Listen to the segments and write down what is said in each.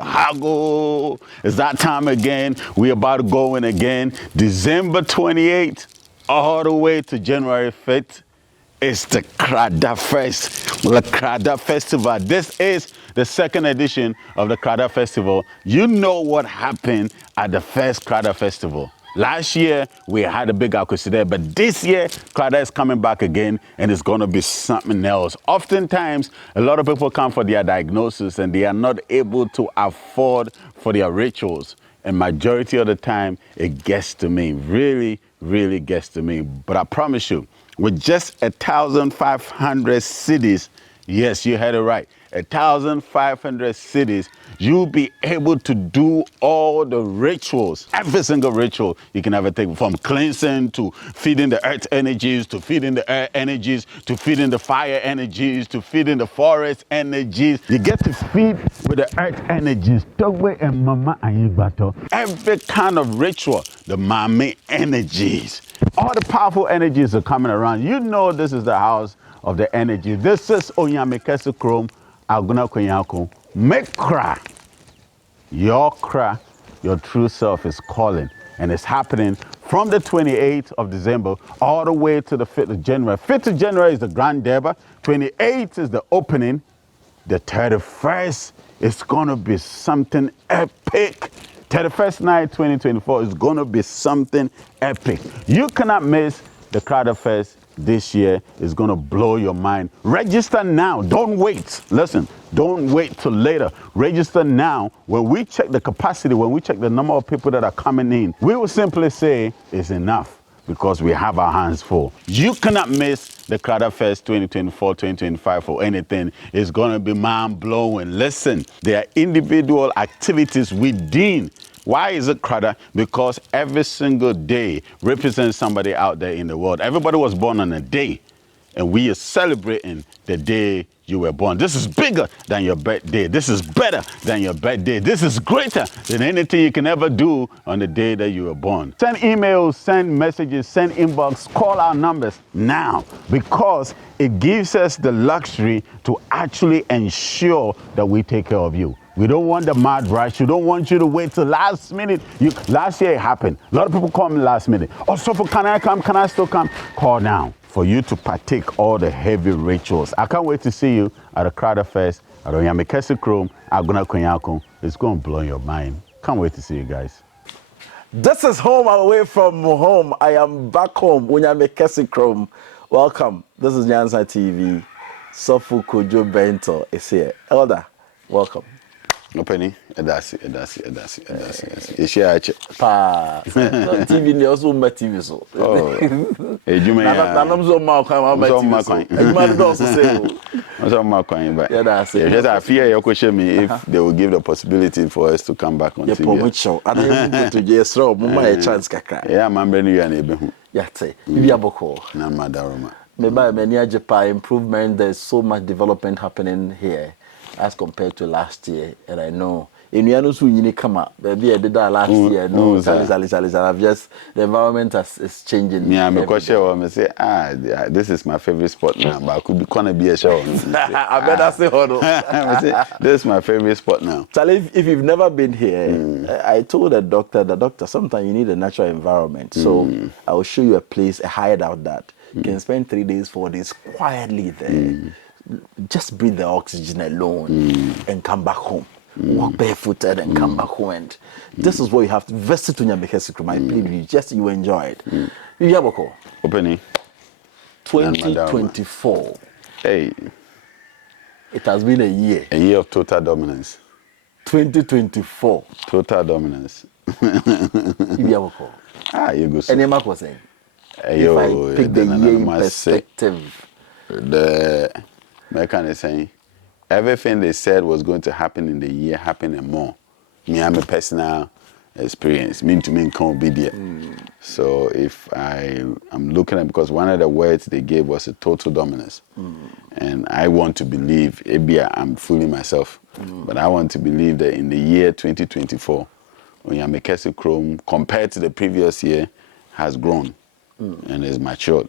Hago. It's that time again. We're about to go in again. December 28th, all the way to January 5th. It's the Krada Festival. This is the second edition of the Krada Festival. You know what happened at the first Krada Festival. Last year, we had a big acoustic there, but this year, Krada is coming back again, and it's going to be something else. Oftentimes, a lot of people come for their diagnosis, and they are not able to afford for their rituals. And majority of the time, it gets to me, really, really gets to me. But I promise you, with just 1,500 cities, yes, you heard it right, 1,500 cities, you'll be able to do all the rituals, every single ritual you can ever take, from cleansing to feeding the earth energies, to feeding the air energies, to feeding the fire energies, to feeding the forest energies. You get to feed with the earth energies. Every kind of ritual, the Mame energies. All the powerful energies are coming around. You know this is the house of the energy. This is Onyame Kese Krom, Aguna Konyako. Make cry. Your cry, your true self is calling. And it's happening from the 28th of December all the way to the 5th of January. 5th of January is the Grand Deba. 28th is the opening. The 31st is going to be something epic. 31st night, 2024 is going to be something epic. You cannot miss the Krada Fest this year. Is going to blow your mind. Register now. Don't wait. Listen, don't wait till later. Register now. When we check the capacity, when we check the number of people that are coming in, we will simply say it's enough because we have our hands full. You cannot miss the Krada Fest 2024, 2025 for anything. It's going to be mind-blowing. Listen, there are individual activities within. Why is it Krada? Because every single day represents somebody out there in the world. Everybody was born on a day, and we are celebrating the day you were born. This is bigger than your birthday. This is better than your birthday. This is greater than anything you can ever do on the day that you were born. Send emails, send messages, send inbox, call our numbers now, because it gives us the luxury to actually ensure that we take care of you. We don't want the mad rush. We don't want you to wait till last minute. Last year it happened. A lot of people call me last minute. Oh, Sofo, can I come? Can I still come? Call now for you to partake all the heavy rituals. I can't wait to see you at the Krada Fest at Onyame Kese Krom, Aguna Konyako. It's going to blow your mind. Can't wait to see you guys. This is home away from home. I am back home. Onyame Kese Krom. Welcome. This is Nyansa TV. Sofo Kojo Benstil is here. Elder, welcome. No penny, edasi. Ishiache. Pa. TV ni also ma TV so. Oh. Ejume ya. Na nam so ma kwan ma TV. Ejuma do also say. Also ma kwan ba. Yeah, that's it. Just I fear you question me if they will give the possibility for us to come back on TV. Yeah, promotion. And I go to JSRO, mama a chance kakra. Yeah, man be you na ebehu. Yeah, say. Bibi aboko. Na madaroma. Me ba many ajepa improvement. There's so much development happening here as compared to last year, and I know in Yanusu Unikama, maybe I did that last year. No, I've just the environment is changing. Yeah, because say, this is my favorite spot now, but I could be gonna be a show. I better say, hold on. This is my favorite spot now. Charlie, if you've never been here, I told the doctor, sometimes you need a natural environment. So I will show you a place, a hideout that you can spend 3 days, 4 days quietly there. Just breathe the oxygen alone and come back home. Walk barefooted and come back home. And this is what you have to visit to Onyame Kese Krom. I plead with you, you enjoy it. You have a call. Opening 2024. Hey. It has been a year. A year of total dominance. 2024. Total dominance. You have a call. You go. And Emma was saying, if I pick the year in perspective, the American is saying everything they said was going to happen in the year happened and more. Me, I'm a personal experience. Mean to mean can't be there. So if I'm looking at, because one of the words they gave was a total dominance. And I want to believe, maybe I'm fooling myself, but I want to believe that in the year 2024, Onyamekese Chrome, compared to the previous year, has grown and is matured.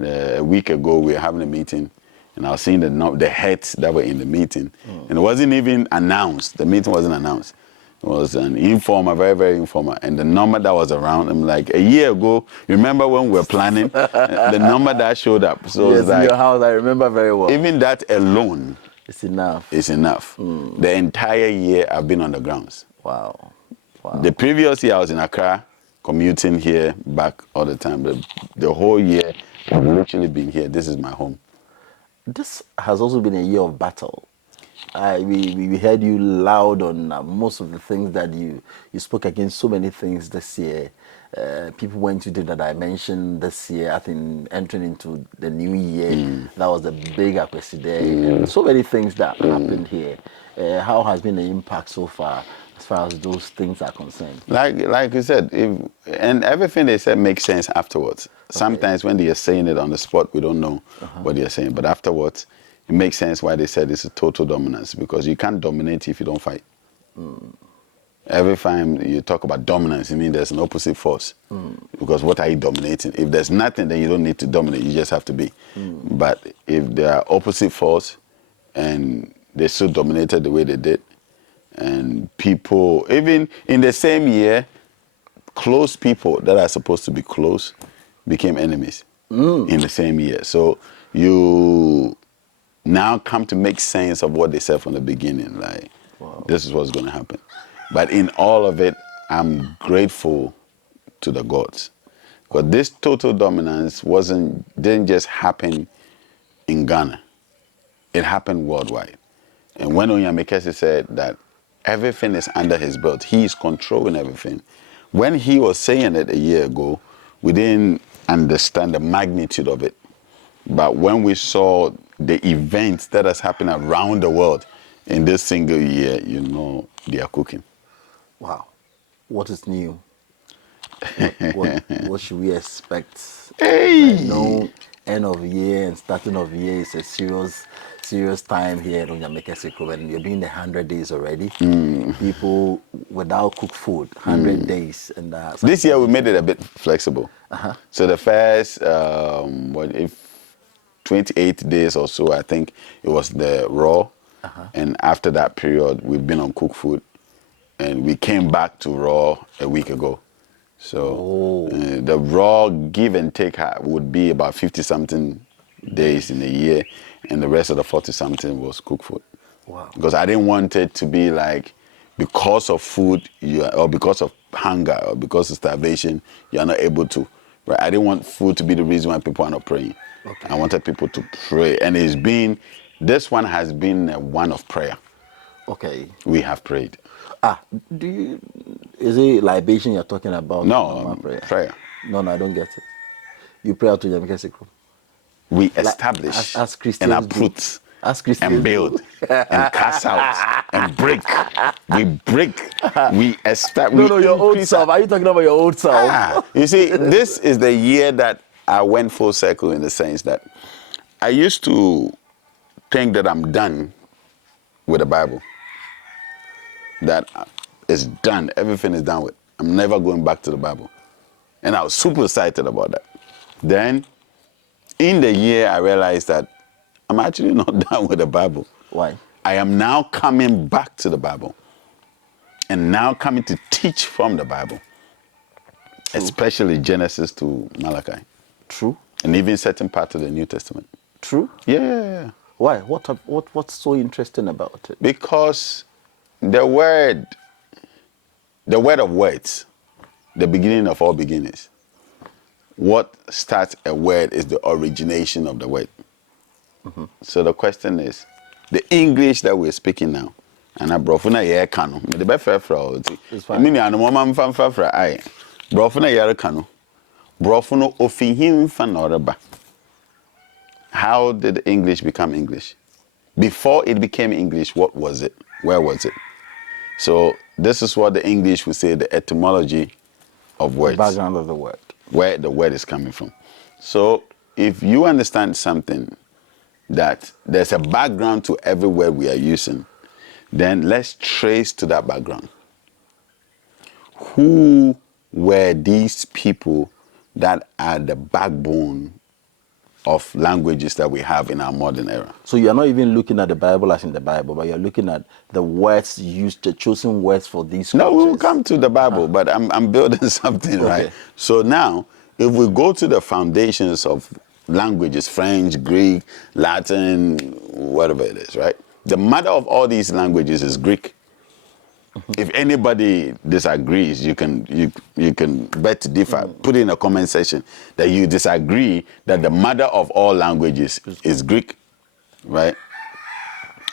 A week ago, we were having a meeting, and I was seeing the heads that were in the meeting, and it wasn't even announced. The meeting wasn't announced. It was an informal, very, very informal. And the number that was around, I'm like, a year ago, remember when we were planning, the number that showed up. So Yes, it's like, in your house, I remember very well. even that alone It's enough. is enough. The entire year I've been on the grounds. Wow. The previous year I was in Accra, commuting here, back all the time. But the whole year I've literally been here. This is my home. This has also been a year of battle. We heard you loud on most of the things that you spoke against so many things this year. People went into the dimension this year. I think entering into the new year, that was the big Akweside, and so many things that happened here. How has been the impact so far as those things are concerned? Like you said, and everything they said makes sense afterwards. Sometimes when they are saying it on the spot, we don't know what they are saying. But afterwards, it makes sense why they said it's a total dominance, because you can't dominate if you don't fight. Every time you talk about dominance, it means there's an opposite force. Because what are you dominating? If there's nothing, then you don't need to dominate. You just have to be. But if there are opposite force and they still dominated the way they did, and people, even in the same year, close people that are supposed to be close became enemies in the same year. So you now come to make sense of what they said from the beginning. Like, this is what's going to happen. But in all of it, I'm grateful to the gods. Because this total dominance didn't just happen in Ghana. It happened worldwide. And when Onyamekese said that everything is under his belt, he is controlling everything. When he was saying it a year ago, we didn't understand the magnitude of it. But when we saw the events that has happened around the world in this single year, you know, they are cooking. Wow. What is new? What should we expect? Hey! I know end of year and starting of year is a serious time here at Onyamekese Chrome, and you're doing the 100 days already. People without cooked food, 100 days. And this year we made it a bit flexible. So the first, 28 days or so, I think it was the raw. And after that period, we've been on cooked food. And we came back to raw a week ago. So the raw give and take would be about 50-something days in a year. And the rest of the 40-something was cooked food. Wow. Because I didn't want it to be like, because of food, or because of hunger, or because of starvation, you are not able to. Right? I didn't want food to be the reason why people are not praying. I wanted people to pray. And this one has been one of prayer. Okay. We have prayed. Is it libation you're talking about? No, prayer. No, I don't get it. You pray out to Onyamekese Chrome. We establish as Christians and uproot Christians and build and cast out and break. We break. We establish. No, your old self. Are you talking about your old self? You see, this is the year that I went full circle, in the sense that I used to think that I'm done with the Bible. That it's done. Everything is done with. I'm never going back to the Bible. And I was super excited about that. Then, in the year, I realized that I'm actually not done with the Bible. Why? I am now coming back to the Bible. And now coming to teach from the Bible. True. Especially Genesis to Malachi. True. And even certain parts of the New Testament. True? Yeah. Why? What's so interesting about it? Because the word of words, the beginning of all beginnings. What starts a word is the origination of the word. So the question is, the English that we're speaking now, and I brofuna ye kano, me the be fair fra. It's fine. Me ni anu mama mfa fra ai. Brofuna ye kano. Brofuno ofihim fa na oreba. How did English become English? Before it became English, what was it? Where was it? So This is what the English would say, the etymology of words. The background of the word. Where the word is coming from. So if you understand something, that there's a background to every word we are using, then let's trace to that background. Who were these people that are the backbone of languages that we have in our modern era? So you're not even looking at the Bible as in the Bible, but you're looking at the words used, the chosen words for these scriptures. No, we'll come to the Bible, but I'm building something, right? Okay. So now, if we go to the foundations of languages, French, Greek, Latin, whatever it is, right? The mother of all these languages is Greek. If anybody disagrees, you can bet to differ. Put in a comment section that you disagree that the mother of all languages is Greek, right?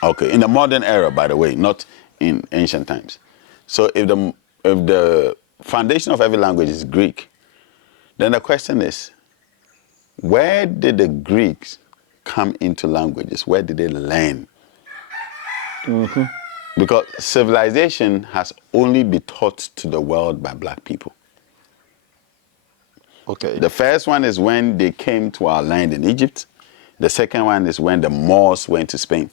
Okay, in the modern era, by the way, not in ancient times. So if the foundation of every language is Greek, then the question is, where did the Greeks come into languages? Where did they learn? Because civilization has only been taught to the world by black people. Okay. The first one is when they came to our land in Egypt. The second one is when the Moors went to Spain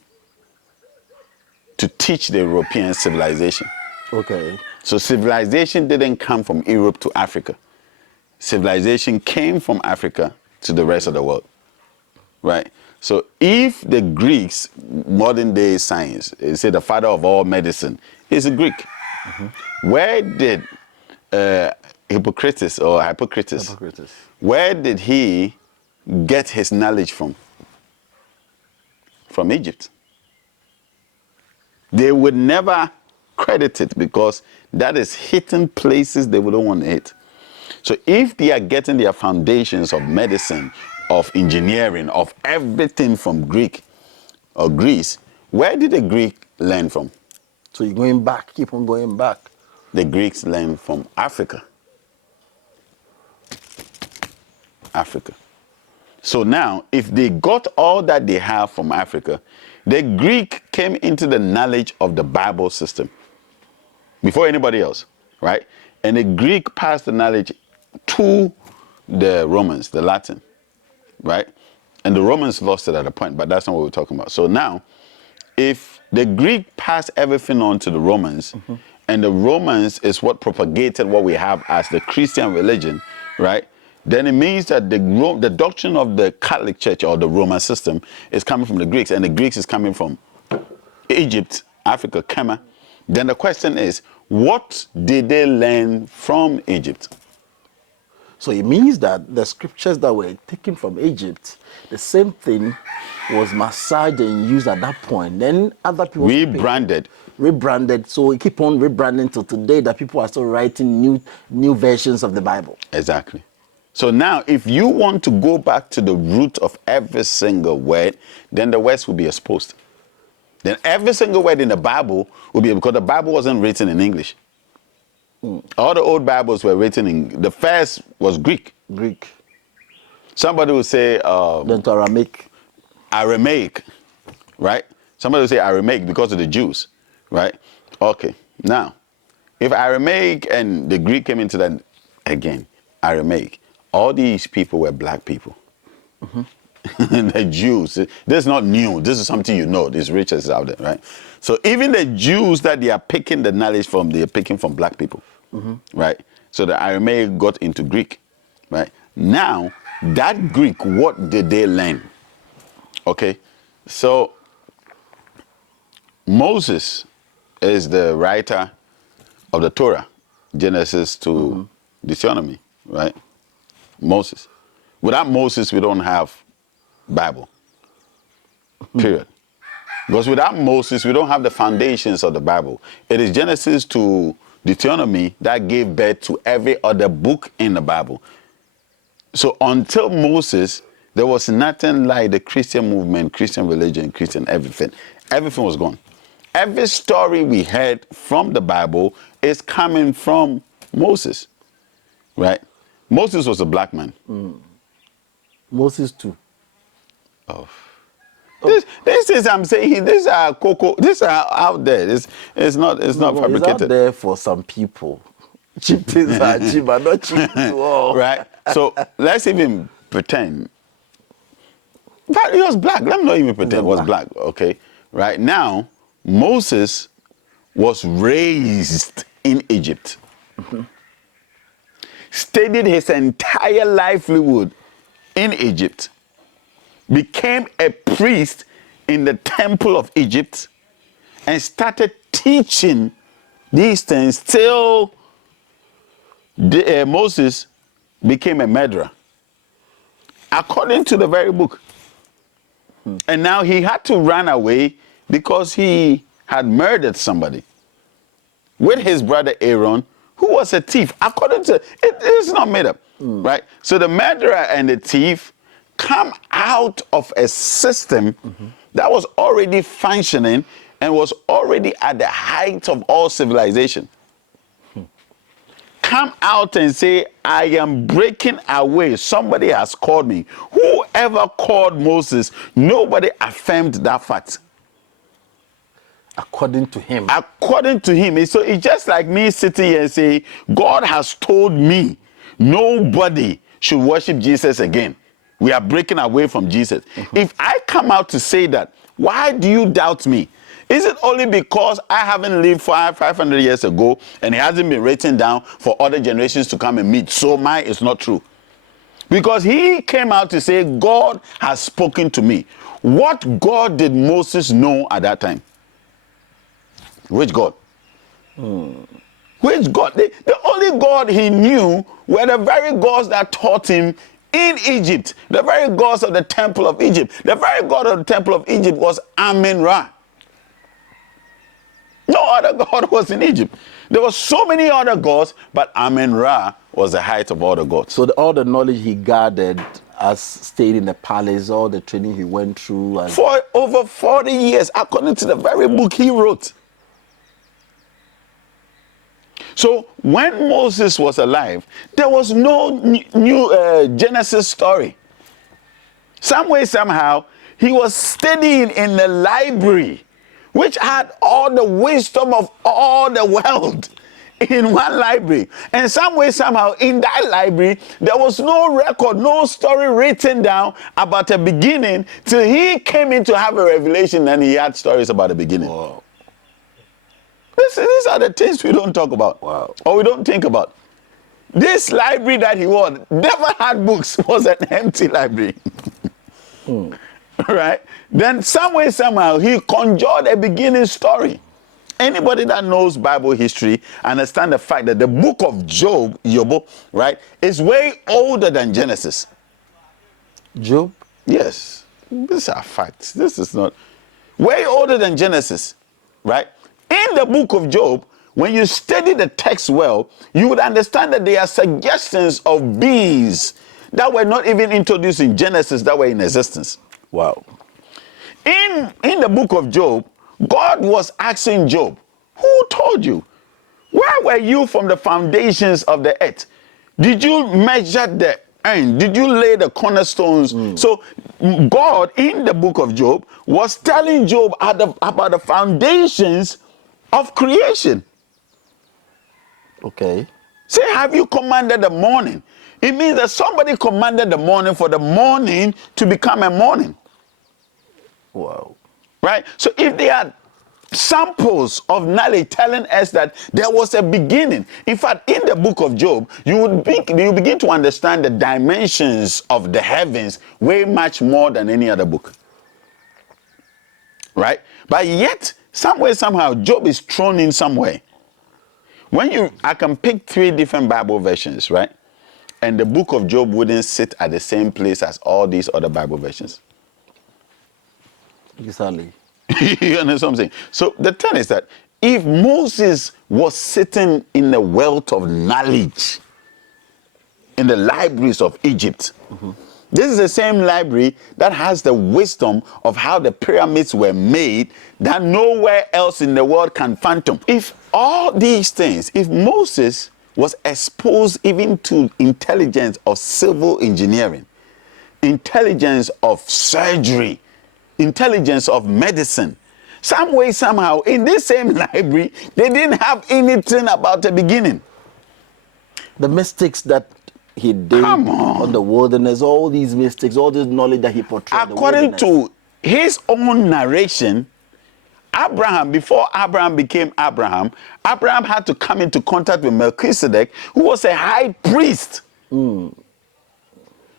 to teach the European civilization. Okay. So civilization didn't come from Europe to Africa. Civilization came from Africa to the rest of the world, right? So if the Greeks, modern day science, they say the father of all medicine is a Greek. Where did Hippocrates, where did he get his knowledge from? From Egypt. They would never credit it because that is hidden places they wouldn't want to hit. So if they are getting their foundations of medicine, of engineering, of everything from Greek or Greece, where did the Greek learn from? So you're going back, keep on going back. The Greeks learned from Africa. Africa. So now, if they got all that they have from Africa, the Greek came into the knowledge of the Bible system before anybody else, right? And the Greek passed the knowledge to the Romans, the Latin, right? And the Romans lost it at a point, but that's not what we're talking about. So now, if the Greek passed everything on to the Romans, and the Romans is what propagated what we have as the Christian religion, right? Then it means that the doctrine of the Catholic Church or the Roman system is coming from the Greeks, and the Greeks is coming from Egypt, Africa, Kema. Then the question is, what did they learn from Egypt? So it means that the scriptures that were taken from Egypt, the same thing was massaged and used at that point. Then other people rebranded. So we keep on rebranding till today that people are still writing new versions of the Bible. Exactly. So now, if you want to go back to the root of every single word, then the words will be exposed. Then every single word in the Bible will be, because the Bible wasn't written in English. All the old Bibles were written in, the first was Greek. Somebody would say... then to Aramaic. Aramaic, right? Somebody would say Aramaic because of the Jews, right? Okay, now, if Aramaic and the Greek came into that, again, Aramaic, all these people were black people. The Jews, this is not new. This is something you know. These riches out there, right? So even the Jews that they are picking the knowledge from, they are picking from black people, right? So the Aramaic got into Greek, right? Now, that Greek, what did they learn? Okay, so Moses is the writer of the Torah, Genesis to Deuteronomy, right? Moses. Without Moses, we don't have Bible, period. Because without Moses, we don't have the foundations of the Bible. It is Genesis to Deuteronomy that gave birth to every other book in the Bible. So until Moses, there was nothing like the Christian movement, Christian religion, Christian everything. Everything was gone. Every story we heard from the Bible is coming from Moses, right? Moses was a black man. Moses too. Oh. This is I'm saying. These are cocoa. These are out there. It's not fabricated. It's out there for some people. Cheap things are cheap, but not cheap to all. Right. So let's even pretend. But he was black. Let me not even pretend he was black. Okay. Right now, Moses was raised in Egypt. Studied his entire livelihood in Egypt. Became a priest in the temple of Egypt and started teaching these things till Moses became a murderer. According to the very book. And now he had to run away because he had murdered somebody with his brother Aaron, who was a thief. According to it's not made up, right? So the murderer and the thief come out of a system that was already functioning and was already at the height of all civilization. Come out and say, I am breaking away. Somebody has called me. Whoever called Moses, nobody affirmed that fact. According to him. According to him. So it's just like me sitting here and saying, God has told me nobody should worship Jesus again. We are breaking away from Jesus. If I come out to say that, why do you doubt me? Is it only because I haven't lived 500 years ago and it hasn't been written down for other generations to come and meet? So mine is not true. Because he came out to say, God has spoken to me. What God did Moses know at that time? Which God? Which God? The only God he knew were the very gods that taught him in Egypt. The very gods of the temple of Egypt. The very God of the temple of Egypt was Amen-Ra. No other God was in Egypt. There were so many other gods, but Amen-Ra was the height of all the gods. So all the knowledge he gathered as stayed in the palace, all the training he went through. And for over 40 years, according to the very book he wrote. So when Moses was alive, there was no new Genesis story. Some way, somehow, he was studying in the library, which had all the wisdom of all the world in one library. And some way, somehow, in that library, there was no record, no story written down about a beginning till he came in to have a revelation and he had stories about the beginning. wow. These are the things we don't talk about. Wow. Or we don't think about. This library that he was never had books, was an empty library. Right? Then some way, somehow, he conjured a beginning story. Anybody that knows Bible history understand the fact that the book of Job, right, is way older than Genesis. Job? Yes. These are facts. This is not way older than Genesis, right? In the book of Job, when you study the text well, you would understand that there are suggestions of beings that were not even introduced in Genesis that were in existence. Wow. In the book of Job, God was asking Job, who told you? Where were you from the foundations of the earth? Did you measure the earth? Did you lay the cornerstones? So God, in the book of Job, was telling Job about the foundations of creation. Okay. Say, have you commanded the morning? It means that somebody commanded the morning for the morning to become a morning. Wow. Right? So if there are samples of knowledge telling us that there was a beginning. In fact, in the book of Job, you begin to understand the dimensions of the heavens way much more than any other book. Right? But yet, somewhere, somehow, Job is thrown in somewhere. I can pick 3 different Bible versions, right? And the book of Job wouldn't sit at the same place as all these other Bible versions. Exactly. You understand what I'm saying? So the thing is that if Moses was sitting in the wealth of knowledge in the libraries of Egypt, this is the same library that has the wisdom of how the pyramids were made that nowhere else in the world can fathom. If all these things, if Moses was exposed even to intelligence of civil engineering, intelligence of surgery, intelligence of medicine. Some way, somehow, in this same library, they didn't have anything about the beginning. The mystics that he did on the wilderness, all these mystics, all this knowledge that he portrayed. According to his own narration, Abraham, before Abraham became Abraham, Abraham had to come into contact with Melchizedek, who was a high priest.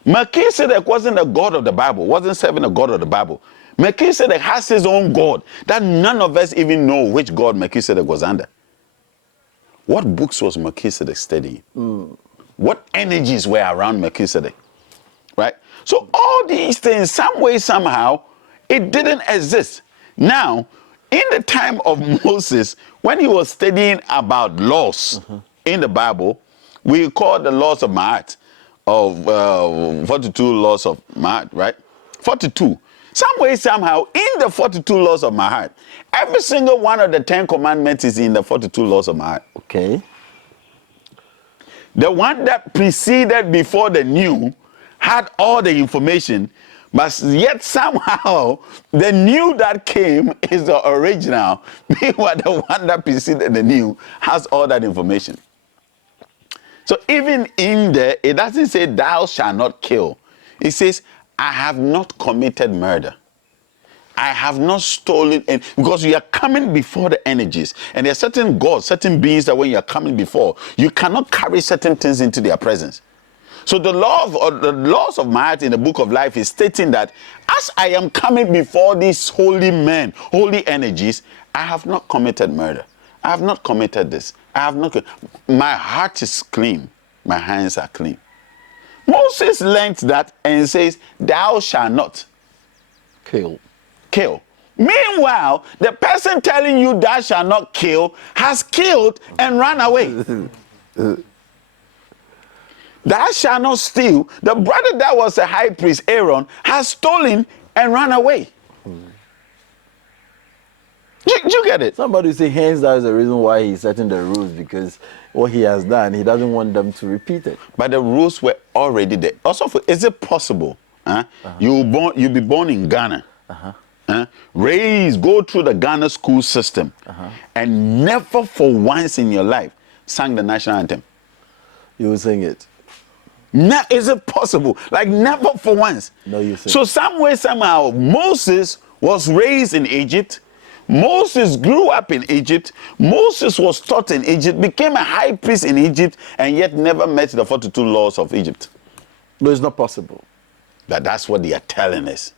Melchizedek wasn't a god of the Bible, wasn't serving a god of the Bible. Melchizedek has his own God that none of us even know which God Melchizedek was under. What books was Melchizedek studying? What energies were around Melchizedek? Right? So all these things, some way, somehow, it didn't exist. Now, in the time of Moses, when he was studying about laws in the Bible, we call the laws of Ma'at, of 42 laws of Ma'at, right? 42. Some way, somehow, in the 42 laws of Ma'at, every single one of the 10 commandments is in the 42 laws of Ma'at. Okay. The one that preceded before the new had all the information, but yet somehow the new that came is the original. Meanwhile, the one that preceded the new has all that information. So even in there, it doesn't say thou shalt not kill. It says, I have not committed murder. I have not stolen, and because you are coming before the energies, and there are certain gods, certain beings that when you are coming before, you cannot carry certain things into their presence. So the laws of Ma'at in the book of life is stating that as I am coming before these holy men, holy energies, I have not committed murder. I have not committed this. I have not. My heart is clean. My hands are clean. Moses learned that and says, thou shalt not kill. Meanwhile, the person telling you thou shalt not kill has killed and run away. Thou shalt not steal. The brother that was a high priest, Aaron, has stolen and run away. You get it? Somebody say, hence that is the reason why he's setting the rules, because what he has done, he doesn't want them to repeat it. But the rules were already there. Also, is it possible you'll be born in Ghana, go through the Ghana school system, and never for once in your life sang the national anthem? You will sing it. Is it possible? Like never for once. No, you sing. So some way, somehow, Moses was raised in Egypt. Moses grew up in Egypt. Moses was taught in Egypt, became a high priest in Egypt, and yet never met the 42 laws of Egypt. No, it's not possible. That's what they are telling us.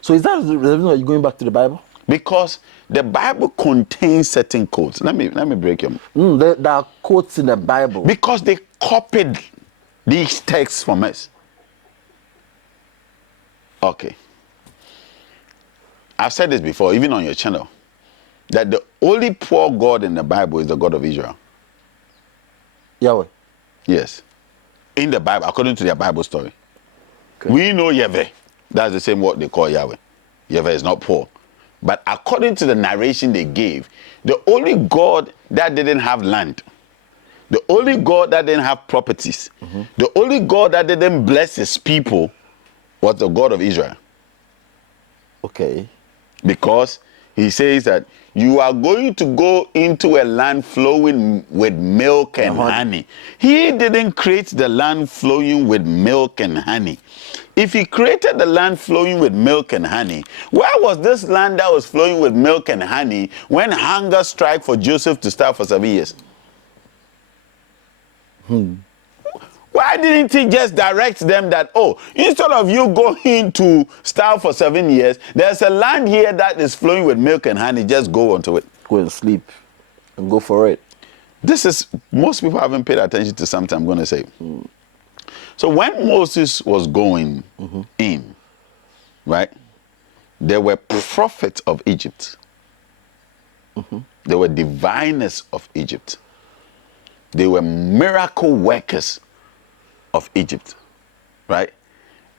So is that the reason why you're going back to the Bible? Because the Bible contains certain codes. Let me break them. There are quotes in the Bible. Because they copied these texts from us. Okay. I've said this before, even on your channel, that the only poor God in the Bible is the God of Israel. Yahweh. Yes. In the Bible, according to their Bible story. Okay. We know Yahweh. That's the same word they call Yahweh. Yahweh is not poor. But according to the narration they gave, the only God that didn't have land, the only God that didn't have properties, the only God that didn't bless his people was the God of Israel. Okay. Because he says that you are going to go into a land flowing with milk and honey. He didn't create the land flowing with milk and honey. If he created the land flowing with milk and honey, where was this land that was flowing with milk and honey when hunger struck for Joseph to starve for 7 years? Why didn't he just direct them that, instead of you going to starve for 7 years, there's a land here that is flowing with milk and honey, just go onto it. Go and sleep and go for it. Most people haven't paid attention to something I'm going to say. So when Moses was going in, right, there were prophets of Egypt. There were diviners of Egypt. They were miracle workers of Egypt, right?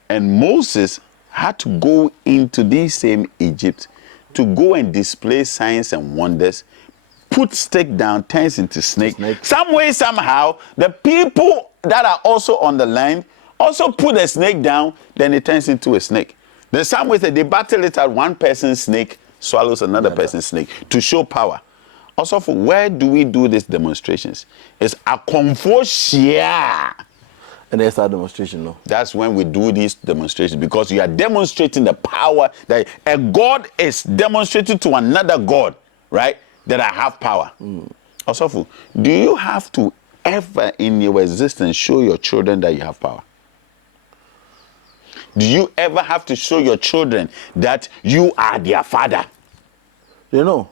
And Moses had to go into this same Egypt to go and display signs and wonders, put stick down, turns into snake. Some way, somehow, the people that are also on the land also put a snake down, then it turns into a snake. Then some way they battle it out. One person's snake swallows another person's snake to show power. Also, where do we do these demonstrations? It's a confucia. And there's our demonstration, no? That's when we do these demonstrations, because you are demonstrating the power that a God is demonstrating to another God, right? That I have power. Also, do you have to ever in your existence show your children that you have power? Do you ever have to show your children that you are their father? You know.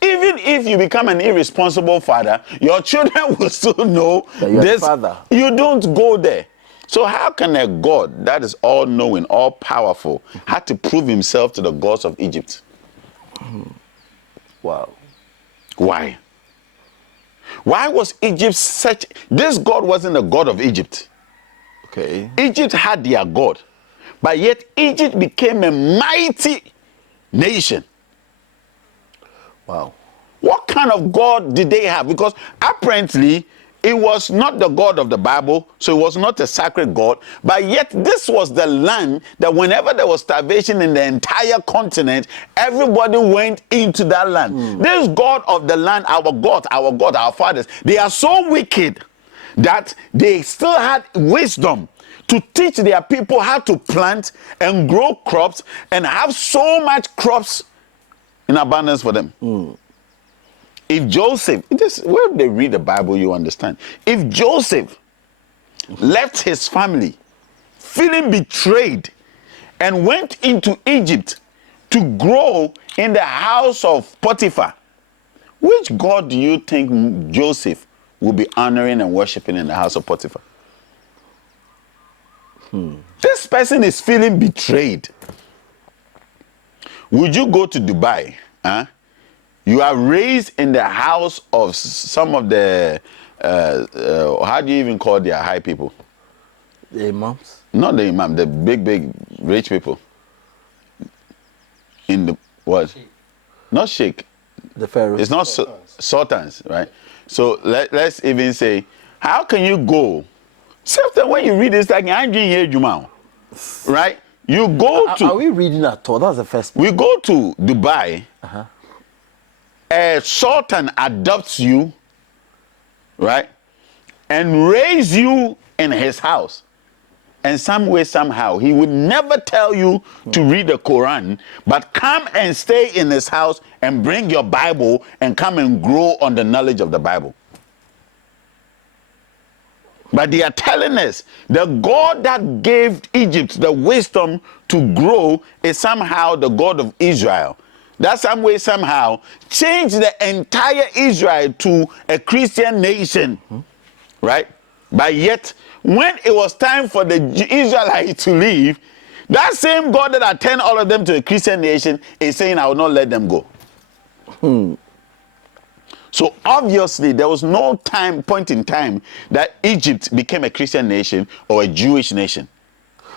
Even if you become an irresponsible father, your children will still know that you're this. Father. You don't go there. So how can a God that is all-knowing, all-powerful, have to prove himself to the gods of Egypt? Wow. Why? Why was Egypt such... This God wasn't the God of Egypt. Okay. Egypt had their God, but yet Egypt became a mighty nation. Wow. What kind of God did they have? Because apparently it was not the God of the Bible, so it was not a sacred God, but yet this was the land that whenever there was starvation in the entire continent, everybody went into that land. This God of the land, our God, our fathers, they are so wicked that they still had wisdom to teach their people how to plant and grow crops and have so much crops in abundance for them. If Joseph, when they read the Bible, you understand. If Joseph left his family feeling betrayed and went into Egypt to grow in the house of Potiphar, which God do you think Joseph will be honoring and worshiping in the house of Potiphar? This person is feeling betrayed. Would you go to Dubai? You are raised in the house of some of the, how do you even call their high people? The imams? Not the imam, the big rich people. In the, what? Sheikh. Not sheikh. The pharaohs. It's not sultans, right? So let's even say, how can you go? Sometimes when you read this, like, I'm doing here, Jumao, right? You go to... Are we reading at all? That's the first one. We go to Dubai. A sultan adopts you, right? And raise you in his house. And some way, somehow, he would never tell you to read the Quran, but come and stay in his house and bring your Bible and come and grow on the knowledge of the Bible. But they are telling us the God that gave Egypt the wisdom to grow is somehow the God of Israel. That some way, somehow, changed the entire Israel to a Christian nation, right? But yet, when it was time for the Israelites to leave, that same God that had turned all of them to a Christian nation is saying, I will not let them go. So obviously, there was no point in time that Egypt became a Christian nation or a Jewish nation.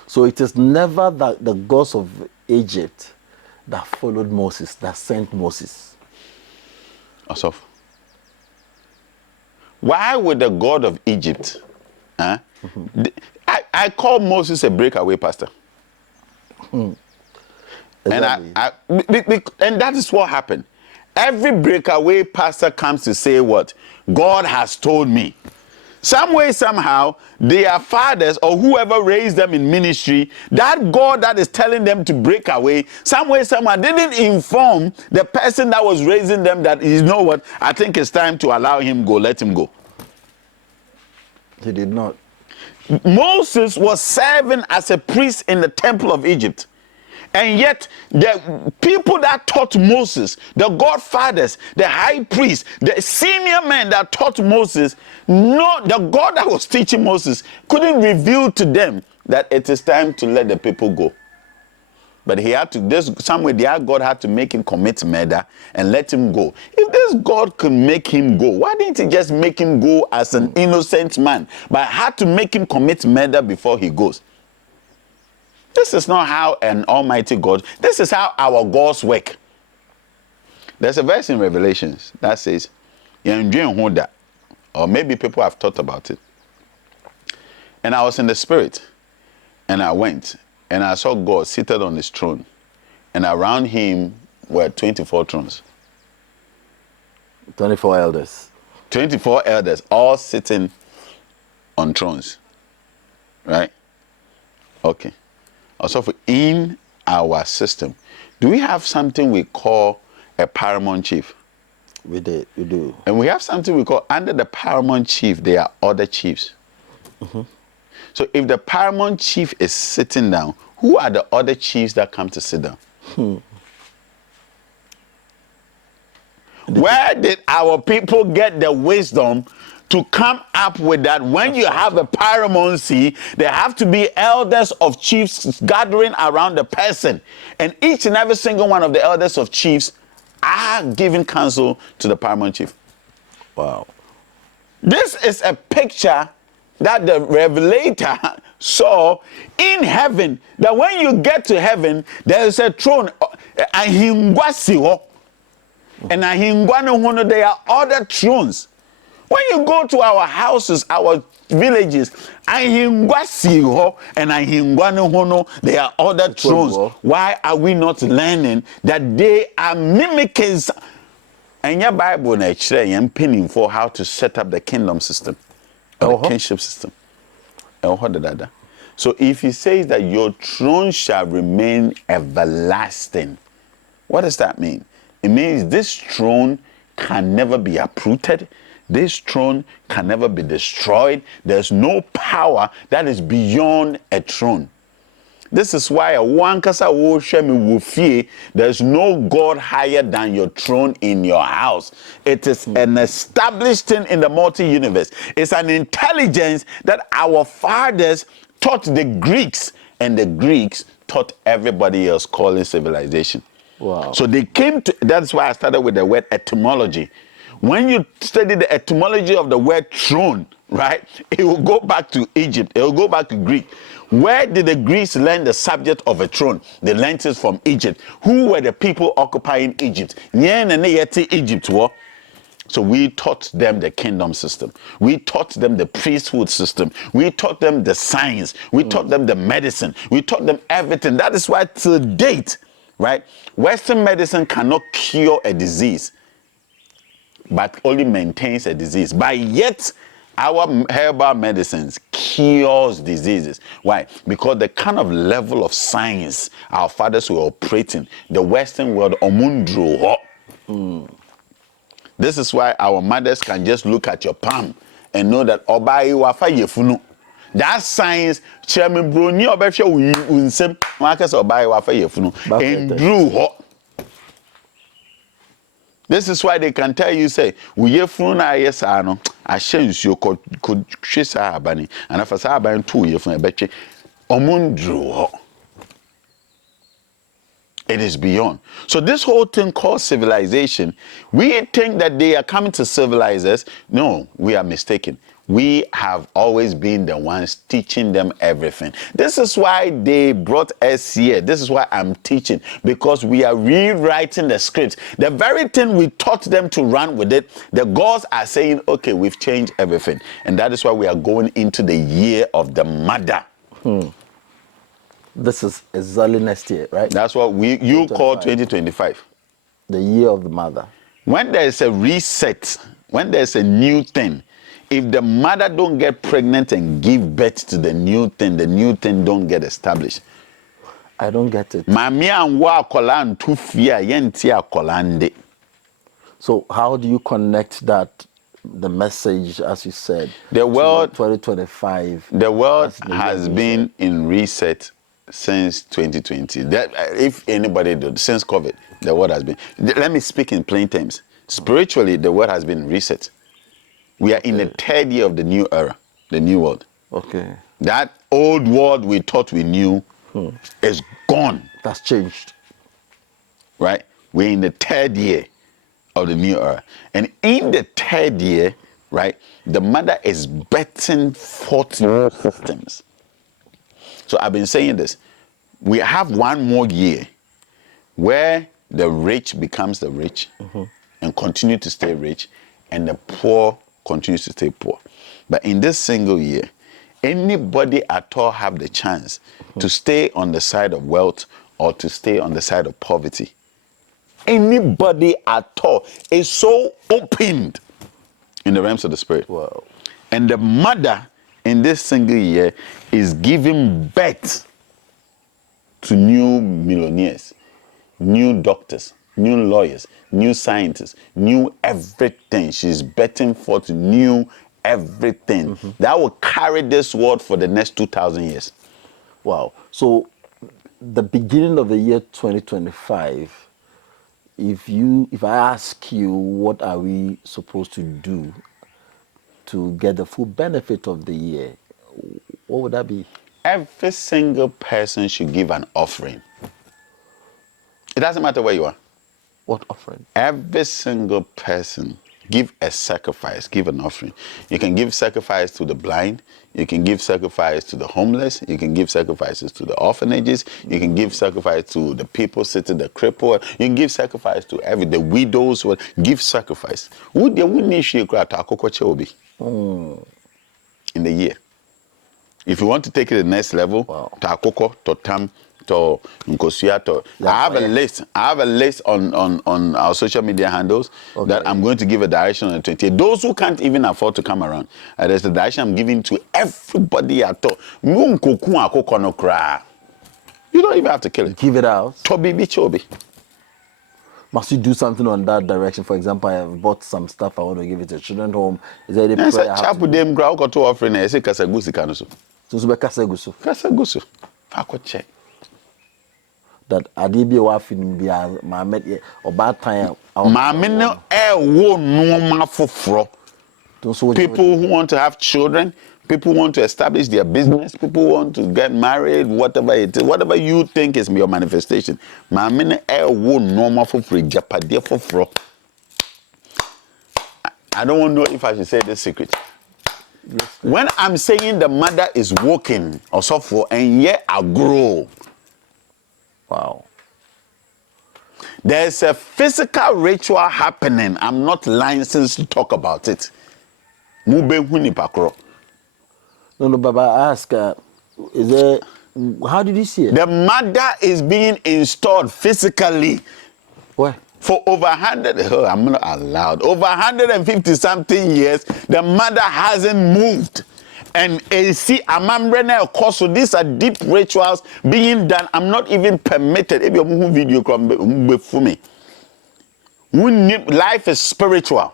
So it is never that the gods of Egypt that followed Moses, that sent Moses. Asaf, why would the God of Egypt, I call Moses a breakaway pastor. Exactly. And that is what happened. Every breakaway pastor comes to say what? God has told me. Some way, somehow, their fathers or whoever raised them in ministry, that God that is telling them to break away, some way, somehow, didn't inform the person that was raising them that, you know what, I think it's time to allow him go, let him go. He did not. Moses was serving as a priest in the temple of Egypt. And yet, the people that taught Moses, the godfathers, the high priest, the senior men that taught Moses, no, the God that was teaching Moses couldn't reveal to them that it is time to let the people go. But he had to, somewhere their God had to make him commit murder and let him go. If this God could make him go, why didn't he just make him go as an innocent man? But had to make him commit murder before he goes. This is not how an almighty God, this is how our gods work. There's a verse in Revelations that says, or maybe people have thought about it. And I was in the spirit, and I went, and I saw God seated on his throne, and around him were 24 thrones. 24 elders. 24 elders, all sitting on thrones. Right? Okay. Also, in our system, do we have something we call a paramount chief? We do. And we have something we call, under the paramount chief, there are other chiefs. So if the paramount chief is sitting down, who are the other chiefs that come to sit down? Where did our people get the wisdom to come up with that? When you have a paramountcy, there have to be elders of chiefs gathering around the person. And each and every single one of the elders of chiefs are giving counsel to the paramount chief. Wow. This is a picture that the revelator saw in heaven, that when you get to heaven, there is a throne, and there are other thrones. When you go to our houses, our villages, and there are other thrones. Why are we not learning that they are mimics? And your Bible penning for how to set up the kingdom system, or the kingship system. So if he says that your throne shall remain everlasting, what does that mean? It means this throne can never be uprooted. This throne can never be destroyed. There's no power that is beyond a throne. This is why there's no God higher than your throne in your house. It is an established thing in the multi-universe. It's an intelligence that our fathers taught the Greeks, and the Greeks taught everybody else, calling civilization. Wow. So they came to, that's why I started with the word etymology. When you study the etymology of the word throne, right, it will go back to Egypt. It will go back to Greek. Where did the Greeks learn the subject of a throne? They learned it from Egypt. Who were the people occupying Egypt? Egypt. So we taught them the kingdom system. We taught them the priesthood system. We taught them the science. We taught them the medicine. We taught them everything. That is why to date, right, Western medicine cannot cure a disease, but only maintains a disease. But yet, our herbal medicines cures diseases. Why? Because the kind of level of science our fathers were operating, the Western world, This is why our mothers can just look at your palm and know that Obai wafa yefunu. That science, Chairman Bruni Obesha unsem, Marcus Obai wafa yefunu, and drew hot. This is why they can tell you, say, we yefunu na yes ano, a shen's you could shisa abani, and if I say abani 2 years from a betche, drew hot. It is beyond. So this whole thing called civilization, we think that they are coming to civilize us. No, we are mistaken. We have always been the ones teaching them everything. This is why they brought us here. This is why I'm teaching, because we are rewriting the script. The very thing we taught them to run with it, the gods are saying, okay, we've changed everything. And that is why we are going into the year of the mother. This is exactly next year, right? That's what you call 2025. The year of the mother. When there is a reset, when there's a new thing, if the mother don't get pregnant and give birth to the new thing don't get established. I don't get it. So how do you connect that, the message, as you said, the world 2025? The world has been in reset since 2020. That, if anybody did, since COVID, the world has been. Let me speak in plain terms. Spiritually, the world has been reset. We are in the 3rd year of the new era, the new world. Okay. That old world we thought we knew is gone. That's changed. Right? We're in the 3rd year of the new era. And in the 3rd year, right, the mother is betting forth new systems. So I've been saying this. We have 1 more year where the rich becomes the rich and continue to stay rich, and the poor continues to stay poor. But in this single year, anybody at all have the chance to stay on the side of wealth or to stay on the side of poverty? Anybody at all is so opened in the realms of the spirit. Wow. And the mother in this single year is giving birth to new millionaires, new doctors, new lawyers, new scientists, new everything. She's betting forth new everything that will carry this world for the next 2,000 years. Wow. So the beginning of the year 2025, if I ask you what are we supposed to do to get the full benefit of the year, what would that be? Every single person should give an offering. It doesn't matter where you are. What offering? Every single person give a sacrifice, give an offering. You can give sacrifice to the blind. You can give sacrifice to the homeless. You can give sacrifices to the orphanages. You can give sacrifice to the people sitting the crippled. You can give sacrifice to the widows. Give sacrifice. In the year. If you want to take it to the next level, Takoko, to Tam, to Nkosua, to I have a list. I have a list on our social media handles that I'm going to give a direction on the 28th. Those who can't even afford to come around, there's a direction I'm giving to everybody at all. You don't even have to kill it. Give it out. Toby Bichobi. Must you do something on that direction? For example, I have bought some stuff I want to give it to a children's home. Is there any prayer I have to do? Offering I say Kasagusi Kanusu. So Kasagusu. Kasagusu. Fako check. That Adibi Wafin be my met or bad time. Mamino wo normal for people who want to have children, people who want to establish their business, people who want to get married, whatever it is, whatever you think is your manifestation. Mamino wo normal for free, Japade for. I don't know if I should say this secret. Yes, when I'm saying the mother is walking or Sofo and yet I grow. Wow. There's a physical ritual happening. I'm not licensed to talk about it. No, Baba, I ask, is there, how did you see it? The mother is being installed physically. Where? For over 100, I'm not allowed, over 150 something years, the mother hasn't moved. And see, Amambrena, of course, so these are deep rituals being done. I'm not even permitted. If you move video for me, life is spiritual.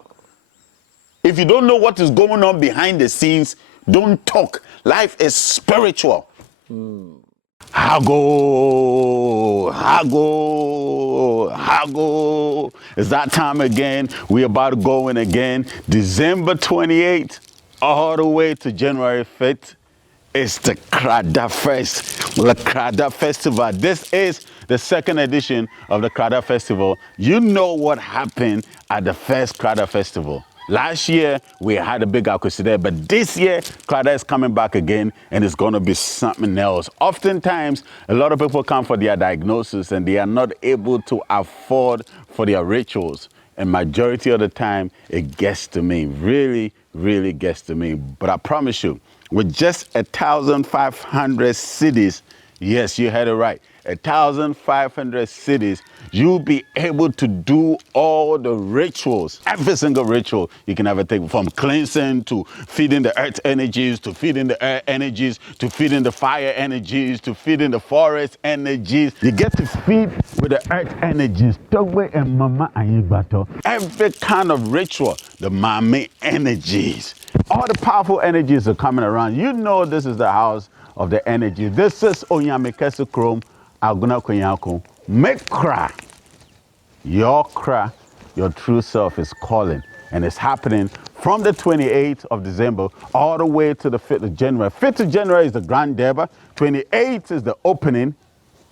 If you don't know what is going on behind the scenes, don't talk. Life is spiritual. Hago. It's that time again. We're about to go in again. December 28th. All the way to January 5th, it's the Krada Festival. This is the second edition of the Krada Festival. You know what happened at the first Krada Festival. Last year, we had a big akusi there, but this year, Krada is coming back again, and it's going to be something else. Oftentimes, a lot of people come for their diagnosis, and they are not able to afford for their rituals. And majority of the time, it gets to me, really gets to me. But I promise you, with just 1,500 cities, yes, you heard it right, 1,500 cities, you'll be able to do all the rituals, every single ritual you can ever take, from cleansing to feeding the earth energies, to feeding the air energies, to feeding the fire energies, to feeding the forest energies. You get to feed with the earth energies. Every kind of ritual, the Mame energies. All the powerful energies are coming around. You know this is the house of the energy. This is Onyame Kese Krom, Aguna Konyako. Make cry. Your cry, your true self is calling. And it's happening from the 28th of December all the way to the 5th of January. 5th of January is the Grand Deba. 28th is the opening.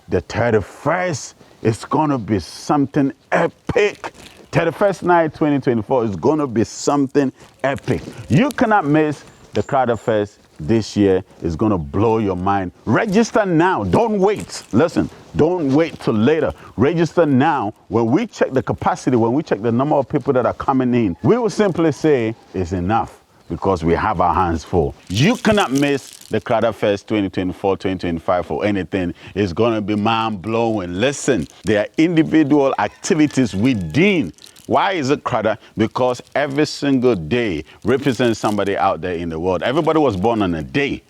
The 31st is going to be something epic. 31st night, 2024 is going to be something epic. You cannot miss the Krada Fest this year. Is going to blow your mind. Register now. Don't wait. Listen, don't wait till later. Register now. When we check the capacity, when we check the number of people that are coming in, we will simply say it's enough. because we have our hands full. You cannot miss the Krada Fest 2024, 2025 for anything. It's going to be mind-blowing. Listen, there are individual activities within. Why is it Krada? Because every single day represents somebody out there in the world. Everybody was born on a day,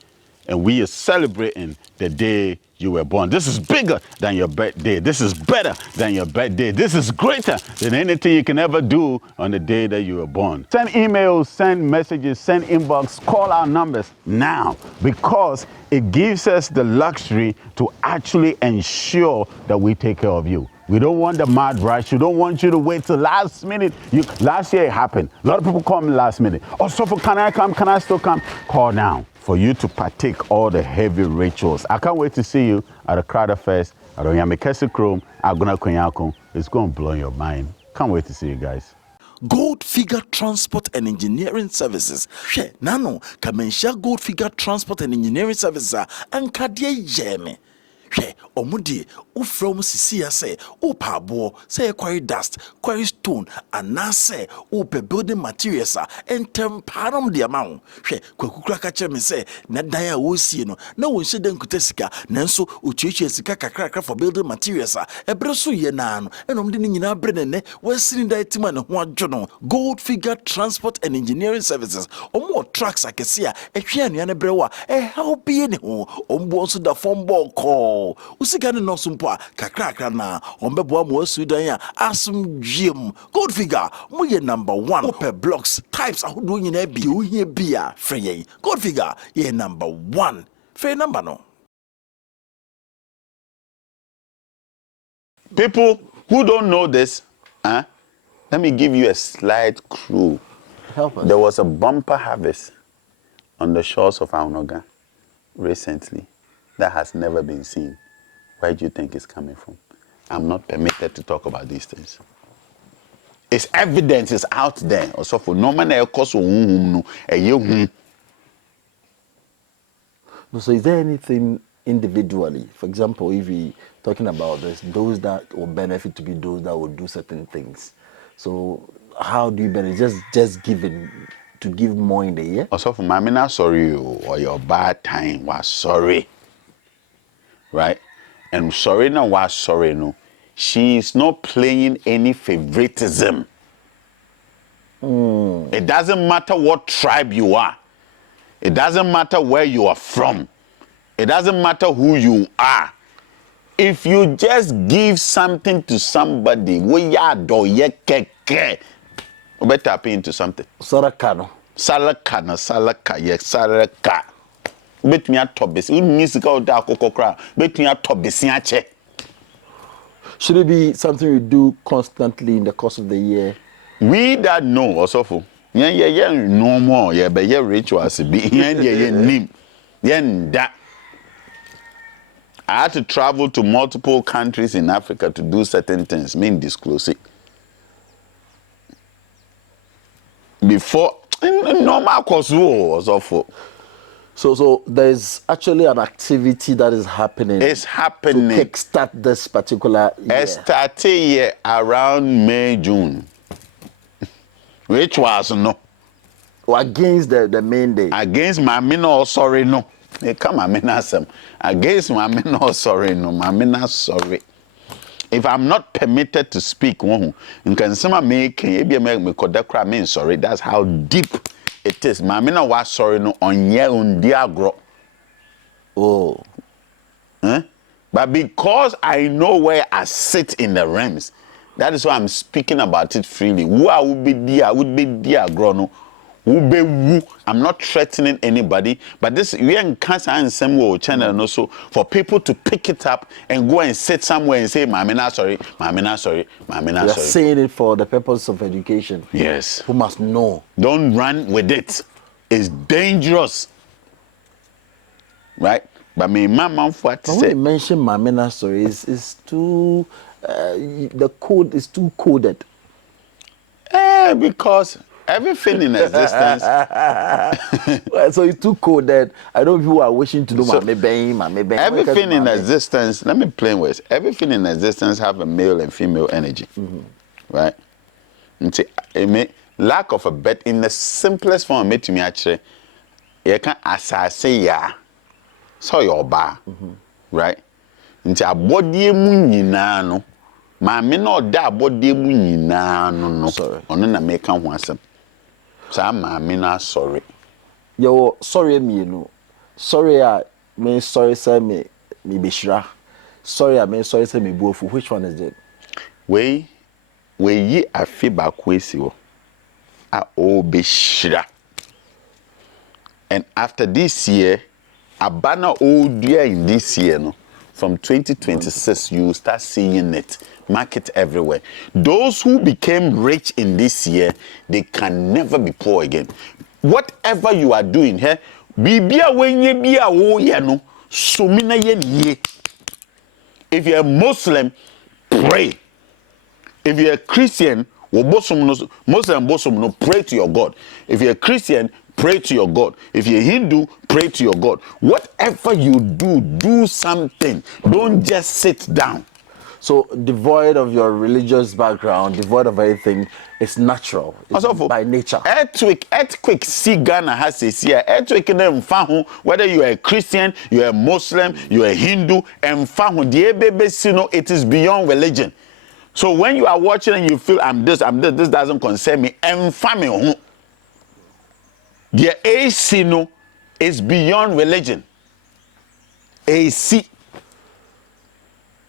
and we are celebrating the day you were born. This is bigger than your birthday. This is better than your birthday. This is greater than anything you can ever do on the day that you were born. Send emails, send messages, send inbox, call our numbers now, because it gives us the luxury to actually ensure that we take care of you. We don't want the mad rush. We don't want you to wait till last minute. Last year it happened. A lot of people call me last minute. Oh, Sofo, can I come? Can I still come? Call now for you to partake all the heavy rituals. I can't wait to see you at the Krada Fest at Onyamekese Chrome, Aguna Kwenyako. It's going to blow your mind. Can't wait to see you guys. Gold Figure Transport and Engineering Services. She nano kamensha Gold Figure Transport and Engineering Services and kadye yeme. She omudi ufrom sisi say upa bo say quarry dust, quarry stone, and na say upe building materials and temparam the amount. She kwakukura kache me say na daya wo sie no na won hye den kutesika nanso uchichi sika kakra for building materials ebre so ye na no enom de nyina bre ne wasini da etima ne ho adwo no. Gold Figure Transport and Engineering Services omo trucks akese a ehwe anua ne bre wa help ye ne ho ombo so da form ball call usika ne no sumpo a kakra na ombebo am wasudan a asum dwiem. Gold Figure mo ye number 1 per blocks types ahodo nyina bi o hia bia frɛ yɛn. Gold Figure ye number 1 frɛ number no. People who don't know this, let me give you a slight clue. Help us. There was a bumper harvest on the shores of Aunoga recently that has never been seen. Where do you think it's coming from? I'm not permitted to talk about these things. It's evidence, it's out there. Also for no man So is there anything individually, for example, if we talking about this, those that will benefit to be those that will do certain things? So how do you benefit? Just giving to give more in the year? Also for my not sorry or your bad time was sorry. Right? And sorry no was sorry no. She is not playing any favoritism. It doesn't matter what tribe you are. It doesn't matter where you are from. It doesn't matter who you are. If you just give something to somebody, we are do ye keke. We better tap into something. Sadaka no. Salaka, yes, salaka. Bet me a tobis. We music out there kokokra. Bet me a tobis. Should it be something we do constantly in the course of the year? We that know also. Yeah, no more. Yeah, but yeah, rituals be. Yeah, name. Yeah, that. I had to travel to multiple countries in Africa to do certain things. Mean disclose it. Before normal course also for. So there's actually an activity that is happening. It's happening. To kickstart this particular year. It started here around May, June. Which was no. Or against the main day. Against my no sorry no. They come some. Against my no sorry no. My sorry. If I'm not permitted to speak, you can see my making. Make me kodakra mean sorry. That's how deep it is. My was sorry no on ye on diagro. Oh. But because I know where I sit in the realms, that is why I'm speaking about it freely. Who I would be dear, grono. I'm not threatening anybody, but this we are cancer and some channel and also for people to pick it up and go and sit somewhere and say, Mamina sorry. You're saying it for the purpose of education. Yes. Who must know. Don't run with it. It's dangerous. Right? But me mama what when you mention Mamina sorry is too the code is too coded. Because everything in existence. So it's too coded. I know people are wishing to do so, everything in existence, let me plain words. Everything in existence have a male and female energy. Right? lack of a bet in the simplest form me to me actually you can asase ya so your ba right nti abodie mu nyina no ma me no da abodie mu nyina no ono na me ka ho asem sa ma me na sorry yo sorry me no sorry me sorry say me beshira sorry me sorry say me buofu which one is it we yi afi ba kwesi wo a o beshira and after this year abana o dua in this year no from 2026 you will start seeing it market everywhere. Those who became rich in this year, they can never be poor again. Whatever you are doing here, bibia wenye bia wo ye no so mina ye. If you're a Muslim, pray. If you're a Christian, Muslim bosom no pray to your God. If you're a Christian, pray to your God. If you're Hindu, pray to your God. Whatever you do, do something. Don't just sit down. So devoid of your religious background, devoid of anything, it's natural. It's by nature. Earthquake, see Ghana has a see earthquake in them whether you are a Christian, you are a Muslim, you are a Hindu, and it is beyond religion. So when you are watching and you feel I'm this doesn't concern me, and family the AC no is beyond religion. AC.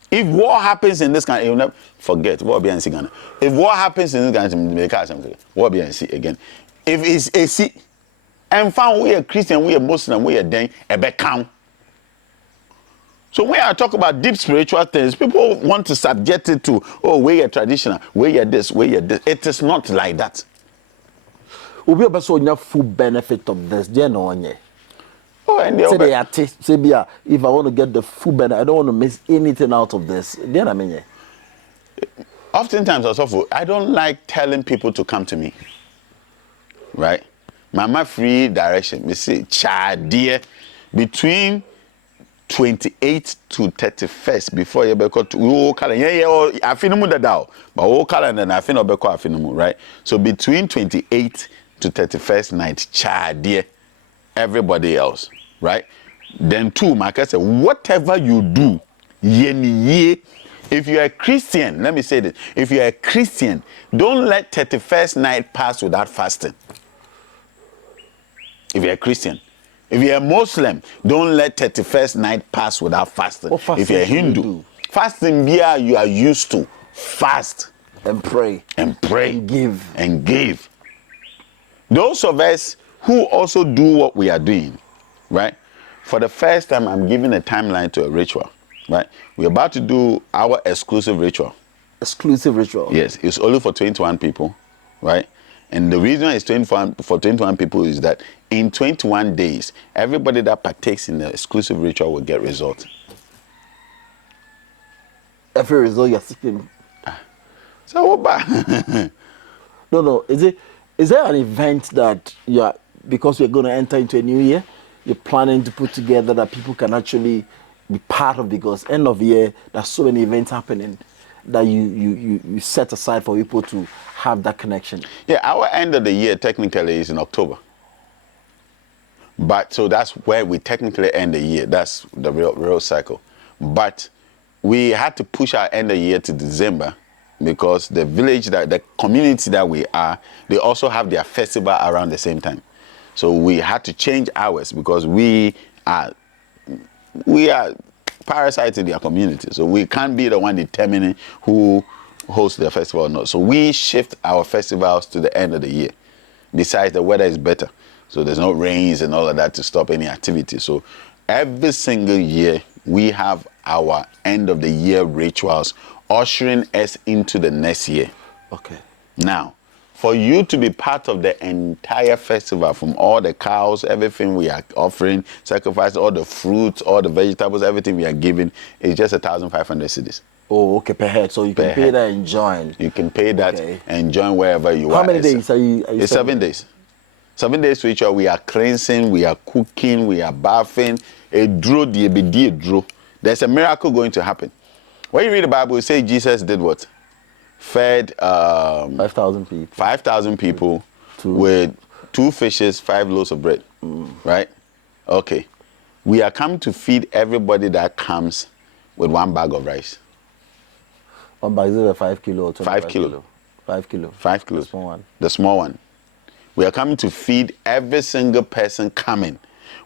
If war happens in this country, you'll never forget what be Ghana. If war happens in this country, what be again. If it's AC, and found we are Christian, we are Muslim, we are then a back count. So when I talk about deep spiritual things, people want to subject it to, oh, we are traditional, we are this, we are this. It is not like that. We have also full benefit of this. Do you know? Oh, and if I want to get the full benefit, I don't want to miss anything out of this. Do you know what I mean? Oftentimes, also, I don't like telling people to come to me. Right? Mama free direction. We say, child, dear, between 28th to 31st before you be called to I feel no that down, but all calendar and I feel no be called right? So between 28th to 31st night, child, dear, everybody else, right? Then two, Mark, I said, whatever you do, if you are a Christian, let me say this, if you are a Christian, don't let 31st night pass without fasting. If you're a Christian. If you're a Muslim, don't let 31st night pass without fasting. If you're a Hindu, fasting you are used to. Fast. And pray. And pray. And give. And give. Those of us who also do what we are doing, right? For the first time, I'm giving a timeline to a ritual, right? We're about to do our exclusive ritual. Exclusive ritual? Yes, it's only for 21 people, right? And the reason it's 21 people is that in 21 days, everybody that partakes in the exclusive ritual will get results. Every result you're seeking. So what about? No. Is there an event that you are, because we're going to enter into a new year, you're planning to put together that people can actually be part of? Because end of the year, there's so many events happening that you set aside for people to have that connection. Yeah, our end of the year technically is in October. But so that's where we technically end the year. That's the real cycle. But we had to push our end of the year to December because the village, the community that we are, they also have their festival around the same time. So we had to change ours because we are parasites in their community. So we can't be the one determining who hosts the festival or not. So we shift our festivals to the end of the year. Besides, the weather is better. So there's no rains and all of that to stop any activity. So every single year, we have our end of the year rituals ushering us into the next year. Okay. Now, for you to be part of the entire festival, from all the cows, everything we are offering, sacrifice, all the fruits, all the vegetables, everything we are giving, is just 1,500 cedis. Oh, okay, per head. So you can pay that and join. You can pay that and join wherever you are. How many days are you it's 7 days. 7 days ritual. We are cleansing, we are cooking, we are bathing. There's a miracle going to happen. When you read the Bible, it says Jesus did what? fed 5,000 people. 5,000 people with 2 fishes, 5 loaves of bread. Right? Okay. We are coming to feed everybody that comes with 1 bag of rice. 1 bag is 5 kilo or 5 kilo. 5 kilo. 5 kilos. The small one. The small one. We are coming to feed every single person coming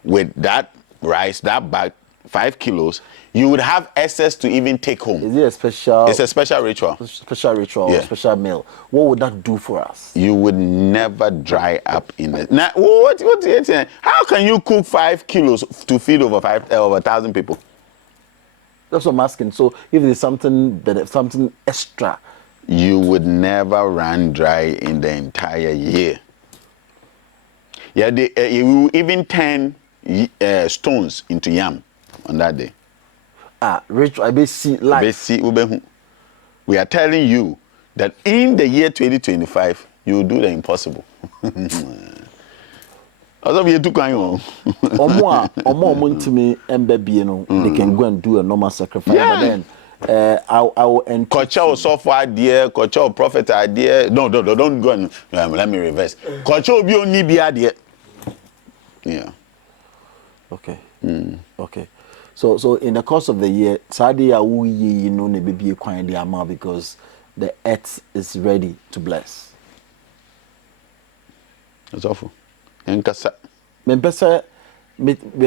with that rice, that bag, 5 kilos. You would have access to even take home. Is it a special? It's a special ritual. Special ritual or special meal. What would that do for us? You would never dry up in it. Now, what do you think? How can you cook 5 kilos to feed over 1,000 people? That's what I'm asking. So if there's something extra, you would never run dry in the entire year. Yeah, you will even turn stones into yam on that day. Ritual, I be see life. We are telling you that in the year 2025, you will do the impossible. Also, we took on to me and baby, they can go and do a normal sacrifice. Yeah. But then I will Kojo Sofo idea, Kojo prophet idea. No, don't go and let me reverse. Kojo be only be idea. Yeah. Okay. Okay. So in the course of the year, Sadia we ne baby quite the amount because the earth is ready to bless. That's awful. Enkasa. Me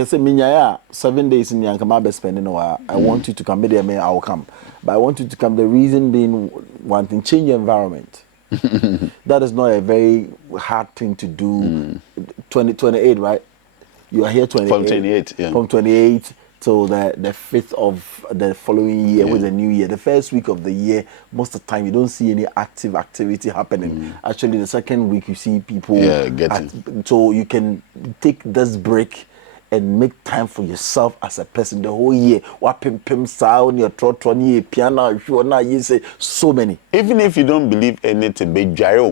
say minyaya 7 days in Yankama be spending I want you to come there, I will come. But I want you to come. The reason being wanting change your environment. That is not a very hard thing to do. 2028, right? You are here 28. From 28, yeah. From 28 till the 5th of the following year with the new year. The first week of the year, most of the time you don't see any active activity happening. Actually, the second week you see people. So you can take this break and make time for yourself as a person the whole year. Wapim sound your trotron piano you say so many. Even if you don't believe anything, be gyro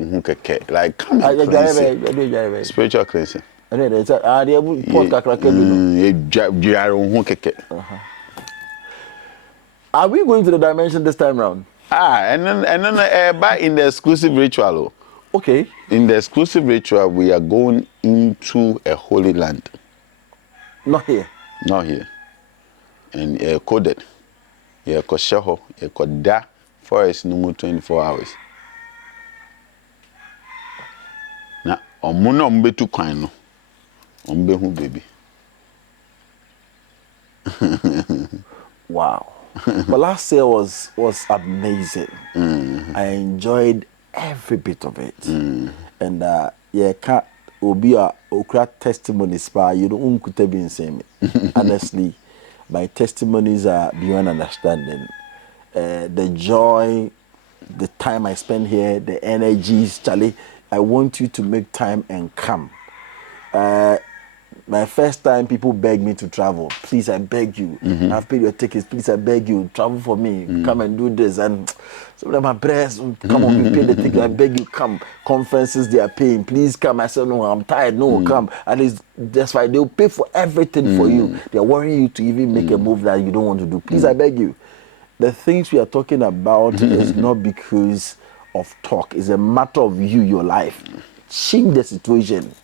like come and cleanse. Spiritual cleansing. Are we going to the dimension this time round? And then back in the exclusive ritual. Okay. In the exclusive ritual, we are going into a holy land. Not here. Not here. And coded. Yeah, Kosheho, Koda forest no more 24 hours. Now, Omuno Mbetu Kwano. Ombehu baby. Wow. But last year was amazing. I enjoyed every bit of it. And can't be a okra testimonies but you don't could be saying honestly, my testimonies are beyond understanding. The joy, the time I spend here, the energies, Charlie. I want you to make time and come. My first time, people beg me to travel. Please, I beg you. I've paid your tickets. Please, I beg you. Travel for me. Come and do this. And some of them are pressed. Come on, we pay the ticket. I beg you, come. Conferences they are paying. Please come. I said, no, I'm tired. No, come. At least that's why they'll pay for everything for you. They're worrying you to even make a move that you don't want to do. Please, I beg you. The things we are talking about is not because of talk. It's a matter of you, your life. Change the situation.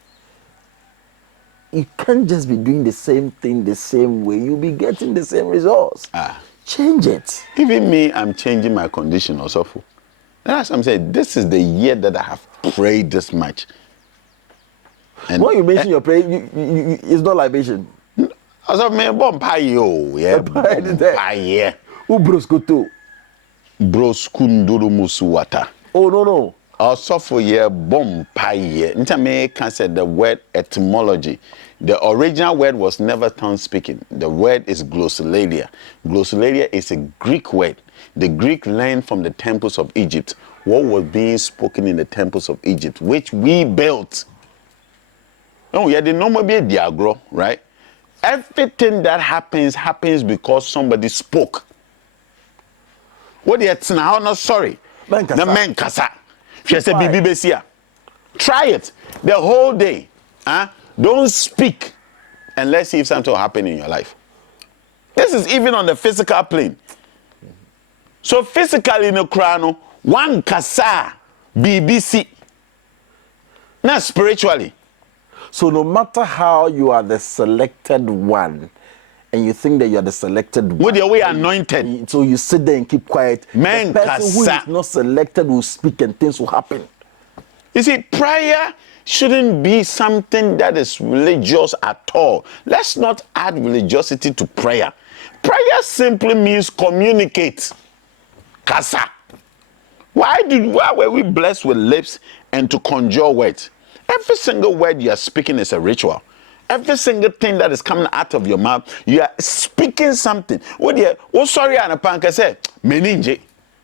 You can't just be doing the same thing the same way. You'll be getting the same results. Change it. Even me, I'm changing my condition also. That's what I'm saying. This is the year that I have prayed this much. And when you mention your prayer, it's not libation. Also, me bomb pie yeah. Pie. Who broskoto? Broskunduru musuwata. Oh no. Also for year bomb pie. Intame can say the word etymology. The original word was never tongue speaking. The word is glossolalia. Glossolalia is a Greek word. The Greek learned from the temples of Egypt. What was being spoken in the temples of Egypt, which we built. No, yeah, the normal be a diagro, right? Everything that happens because somebody spoke. What it's now not sorry. The men kasa. She said, Bibi Besia. Try it the whole day. Don't speak and let's see if something will happen in your life. This is even on the physical plane. So physically in the crown, one kasa BBC. Not spiritually. So no matter how you are the selected one, and you think that you are the selected one, with your way anointed, so you sit there and keep quiet. Man, the person who kasa. is not selected will speak and things will happen. You see, prayer shouldn't be something that is religious at all. Let's not add religiosity to prayer. Prayer simply means communicate. Kasa. Why were we blessed with lips and to conjure words? Every single word you are speaking is a ritual. Every single thing that is coming out of your mouth, you are speaking something. Oh, sorry, Anapanka said, meninje,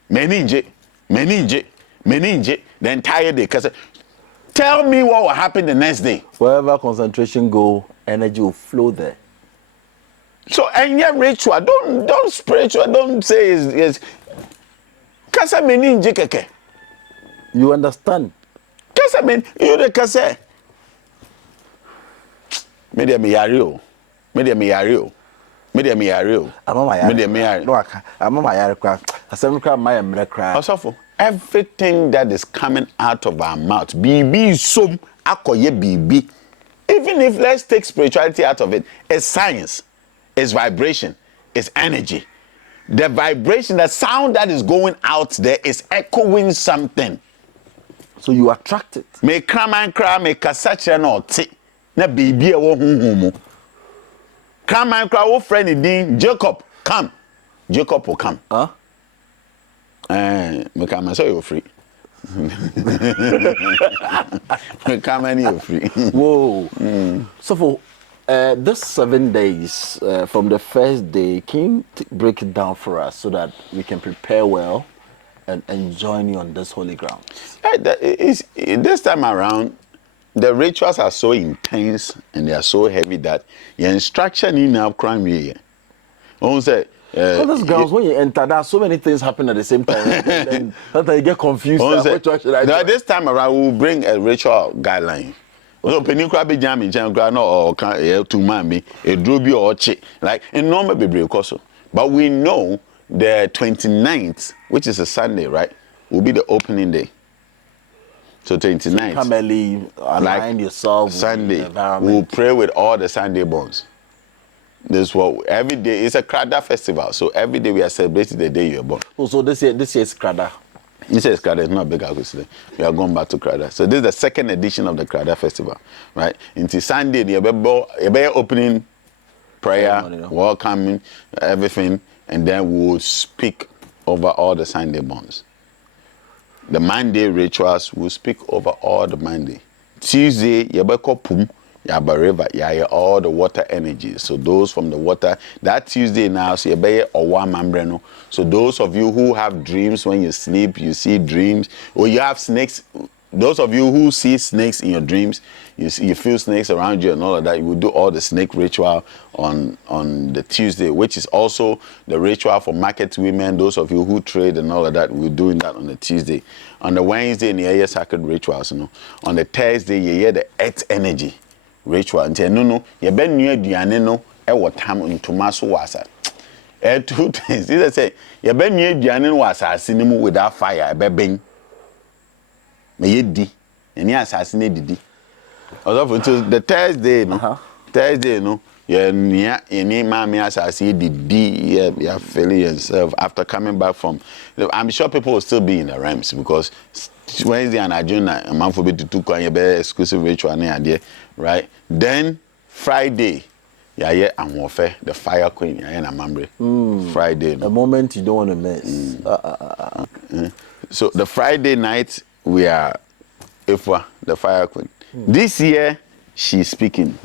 meninje, meninje, meninje, the entire day. Because tell me what will happen the next day. Wherever concentration go, energy will flow there. So, and yet ritual, don't spiritual, don't say is kasa meninje keke. You understand? Kasa men, you the kasa. Media me yario. Media me yario. Media me yario. Media me yario. No, I'm my yari. I said, look at my emrekra. Sofo, everything that is coming out of our mouth, BB sum akoye BB. Even if let's take spirituality out of it, it's science, it's vibration, it's energy. The vibration, the sound that is going out there is echoing something. So you attract it. Me kraman kra me kasache no ti na bibi e wo hunhum. Kraman kra wo friend din Jacob come. Jacob will come. Huh? Me come so you free. Me come and you free. Whoa. So for this 7 days, from the first day, can you break it down for us so that we can prepare well and join you on this holy ground? This time around, the rituals are so intense and they are so heavy that your instruction in our crime here. Say, those girls, when you enter, there are so many things happen at the same time. and sometimes you get confused. This time around, we will bring a ritual guideline. So penny crab be jamming, no or to mommy, a druby or chick, like in normal baby also. But we know the 29th, which is a Sunday, right, will be the opening day. So 29th. Come early, align yourself. Sunday. We'll pray with all the Sunday bonds. This what every day it's a Krada Festival. So every day we are celebrating the day you're born. Oh, so this year is Krada. This is Krada, it's not big obviously. We are going back to Krada. So this is the second edition of the Krada Festival, right? Until Sunday, the opening prayer, welcoming, everything, and then we will speak over all the Sunday bonds. The Monday rituals will speak over all the Monday. Tuesday, yabeko pum, yaba river, yaya all the water energies. So those from the water, that Tuesday now, so yabaye owa mambreno. So those of you who have dreams when you sleep, you see dreams, or you have snakes. Those of you who see snakes in your dreams, you feel snakes around you and all of that, you will do all the snake ritual on the Tuesday, which is also the ritual for market women. Those of you who trade and all of that, we're doing that on the Tuesday. On the Wednesday, you hear sacred rituals, you know. On the Thursday, you hear the earth energy ritual. And you ben new diane no e wotam ntoma so wasa. 2 things. They say, you ben new diane wasa asinimu without fire, be ben. Me yedi any assassine didi also until the Thursday no Thursday no any mommy assassin didi you feeling yourself after coming back from. I'm sure people will still be in the realms because Wednesday and June a month for be to go and be exclusive ritual there, right? Then Friday and warfare the fire queen and Amambre. Friday no. A moment you don't want to miss. So the Friday night we are Ifwa, the fire queen. This year, she's speaking.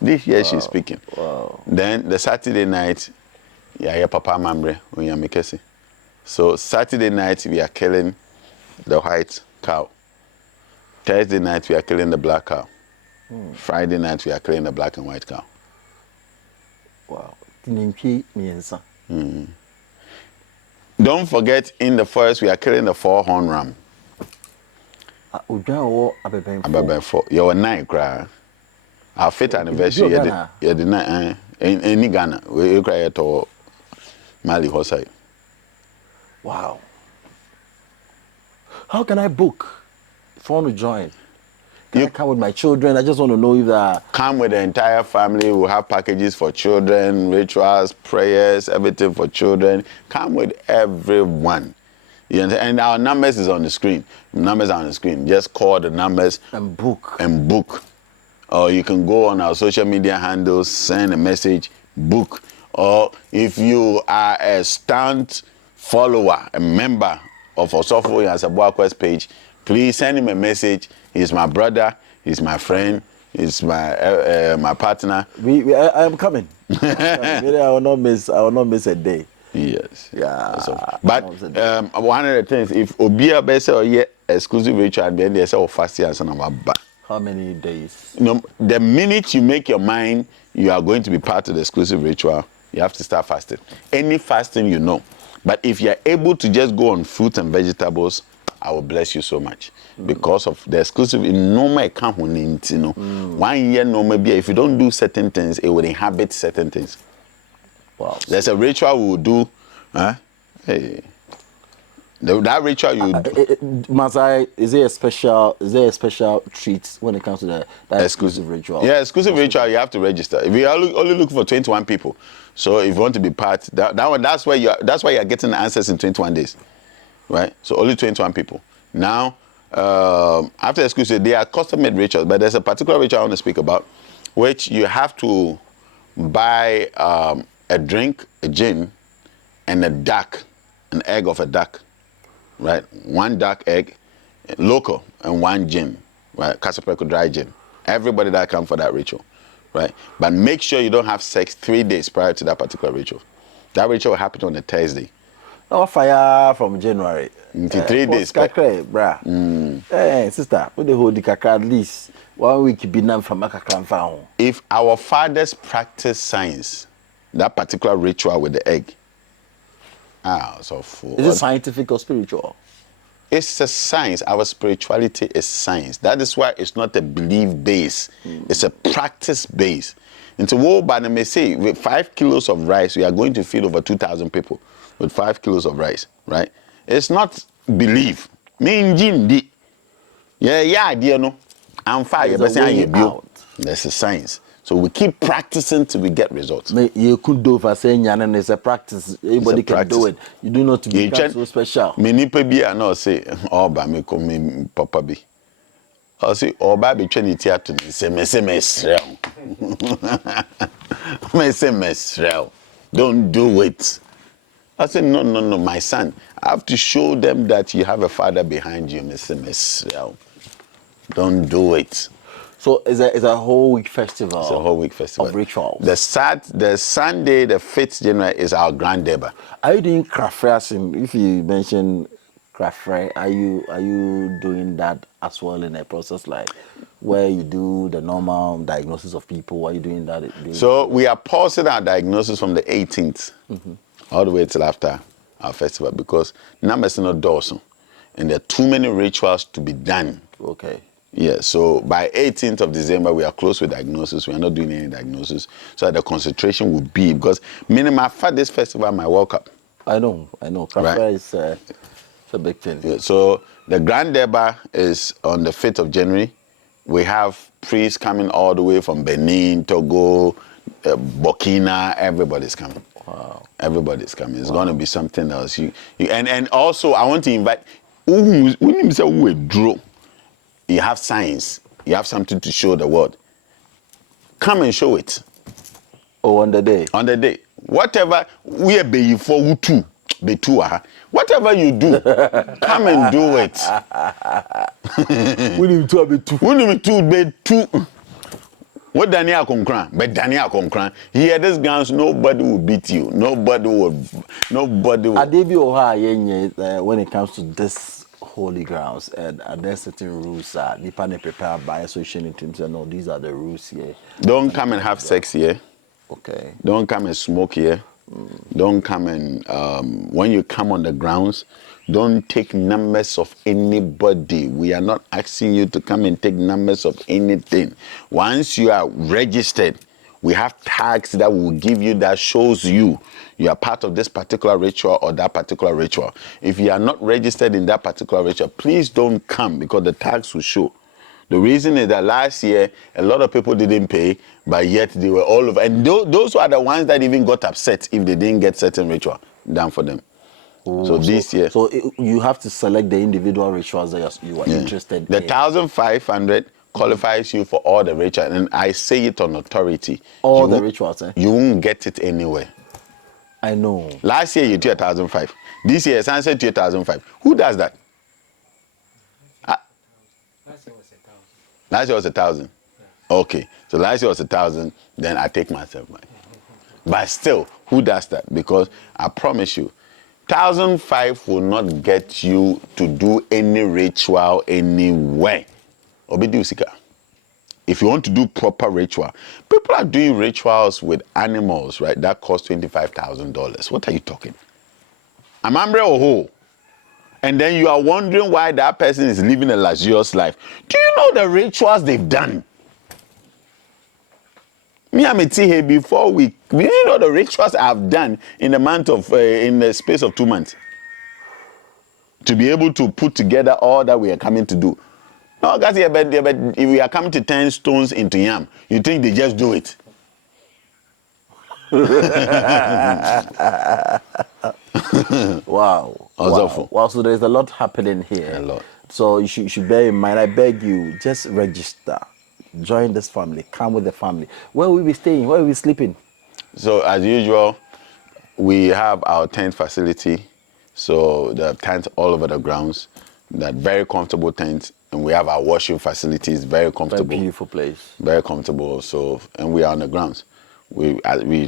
This year, she's speaking. Wow. Then the Saturday night, Papa Mambre, Unyamekesi. So Saturday night, we are killing the white cow. Thursday night, we are killing the black cow. Friday night, we are killing the black and white cow. Wow. Don't forget, in the forest, we are killing the 4-horn ram. Abebe you're 9 cry. Our 5th anniversary, you're the 9. In Ghana, we cry to Mali Hosai. Wow. How can I book if I want to join? Can I come with my children? I just want to know if that. Come with the entire family. We'll have packages for children, rituals, prayers, everything for children. Come with everyone. And our numbers is on the screen. Numbers are on the screen. Just call the numbers And book. And book. Or you can go on our social media handles, send a message, book. Or if you are a stunt follower, a member of Sofo and Sabuakwa's page, please send him a message. He's my brother. He's my friend. He's my partner. I am coming. I will not miss a day. Yes. Yeah. But one of the things, if Obia Bessa or exclusive ritual and then they say fasting and some. How many days? The minute you make your mind you are going to be part of the exclusive ritual, you have to start fasting. Any fasting you know. But if you're able to just go on fruit and vegetables, I will bless you so much. Because of the exclusive, normal account, 1 year normal beer. If you don't do certain things, it will inhabit certain things. Wow. There's a ritual we will do. Hey. That ritual you Masai, is there a special treat when it comes to that exclusive ritual? Yeah, exclusive ritual you have to register. If you only look for 21 people. So if you want to be part, that's why you're getting the answers in 21 days. Right? So only 21 people. Now, after exclusive, they are custom-made rituals, but there's a particular ritual I want to speak about, which you have to buy a drink, a gin, and a duck, an egg of a duck. Right, 1 duck egg, local, and 1 gin, right, Casapreco dry gin. Everybody that come for that ritual, right? But make sure you don't have sex 3 days prior to that particular ritual. That ritual will happen on a Thursday. No fire from January. 3 days. Hey, sister, what the whole kakra at least 1 week be nam from kakra. If our fathers practice science, that particular ritual with the egg. So is it scientific or spiritual? It's a science. Our spirituality is science. That is why it's not a belief base. It's a practice base. And so, what may say, with 5 kilos of rice, we are going to feed over 2,000 people with 5 kilos of rice, right? It's not belief. Yeah, no. I'm fine. There's a science. So we keep practicing till we get results. You could do for saying and it's a practice. Everybody can do it. You do not become so special. Many people are not say, oh, but me come papa be. I say, oh, baby, train it here to me. Say, don't do it. I said, no, my son. I have to show them that you have a father behind you. Don't do it. So it's a whole week festival. It's a whole week festival of rituals. The Sunday, the 5th January is our grand deba. Are you doing crafting? If you mention crafting, are you doing that as well in a process like where you do the normal diagnosis of people? Are you doing that? So we are pausing our diagnosis from the 18th all the way till after our festival because numbers are not dorsal and there are too many rituals to be done. Okay. Yeah, so by 18th of December, we are close with diagnosis. We are not doing any diagnosis. So the concentration will be, because minimum for this festival, my World Cup. I know. Right. Is a big thing. Yeah, so the Grand Deba is on the 5th of January. We have priests coming all the way from Benin, Togo, Burkina. Everybody's coming. Wow. Everybody's coming. It's going to be something else. And also, I want to invite, when you say we draw, you have science. You have something to show the world. Come and show it. Oh, on the day? On the day. Whatever we are paying for, whatever you do, come and do it. We need to be two. What Daniel Concran? But Daniel Concran. Here, this guns, nobody will beat you. Nobody will. When it comes to this holy grounds, and are there certain rules Nipa prepared by association teams and all these are the rules here? Don't come and have sex here. Okay. Don't come and smoke here. Don't come and when you come on the grounds, don't take numbers of anybody. We are not asking you to come and take numbers of anything. Once you are registered, We have tags that will give you that shows you are part of this particular ritual or that particular ritual. If you are not registered in that particular ritual, please don't come because the tags will show. The reason is that last year, a lot of people didn't pay, but yet they were all over. And those were the ones that even got upset if they didn't get certain ritual done for them. So this year. So you have to select the individual rituals that you are interested the in. 1,500 qualifies you for all the rituals. And I say it on authority. All the rituals, You won't get it anywhere. I know. Last year you did 1,500. This year, Sunset to 1,500. Who does that? Last year was 1,000. Okay, so last year was 1,000. Then I take myself back. But still, who does that? Because I promise you, 1,500 will not get you to do any ritual anywhere. Obedi usika. If you want to do proper ritual, people are doing rituals with animals, right? That cost $25,000. What are you talking? Amambre oho. And then you are wondering why that person is living a luxurious life. Do you know the rituals they've done? Me and here before we know the rituals I've done in the month of in the space of 2 months to be able to put together all that we are coming to do. No, guys, if we are coming to 10 stones into yam, you think they just do it? Wow. Wow. So there's a lot happening here. A lot. So you should bear in mind, I beg you, just register. Join this family. Come with the family. Where will we be staying? Where will we be sleeping? So as usual, we have our tent facility. So the tent all over the grounds. That very comfortable tent. And we have our washing facilities, very comfortable. Very beautiful place. Very comfortable. So, and we are on the grounds. We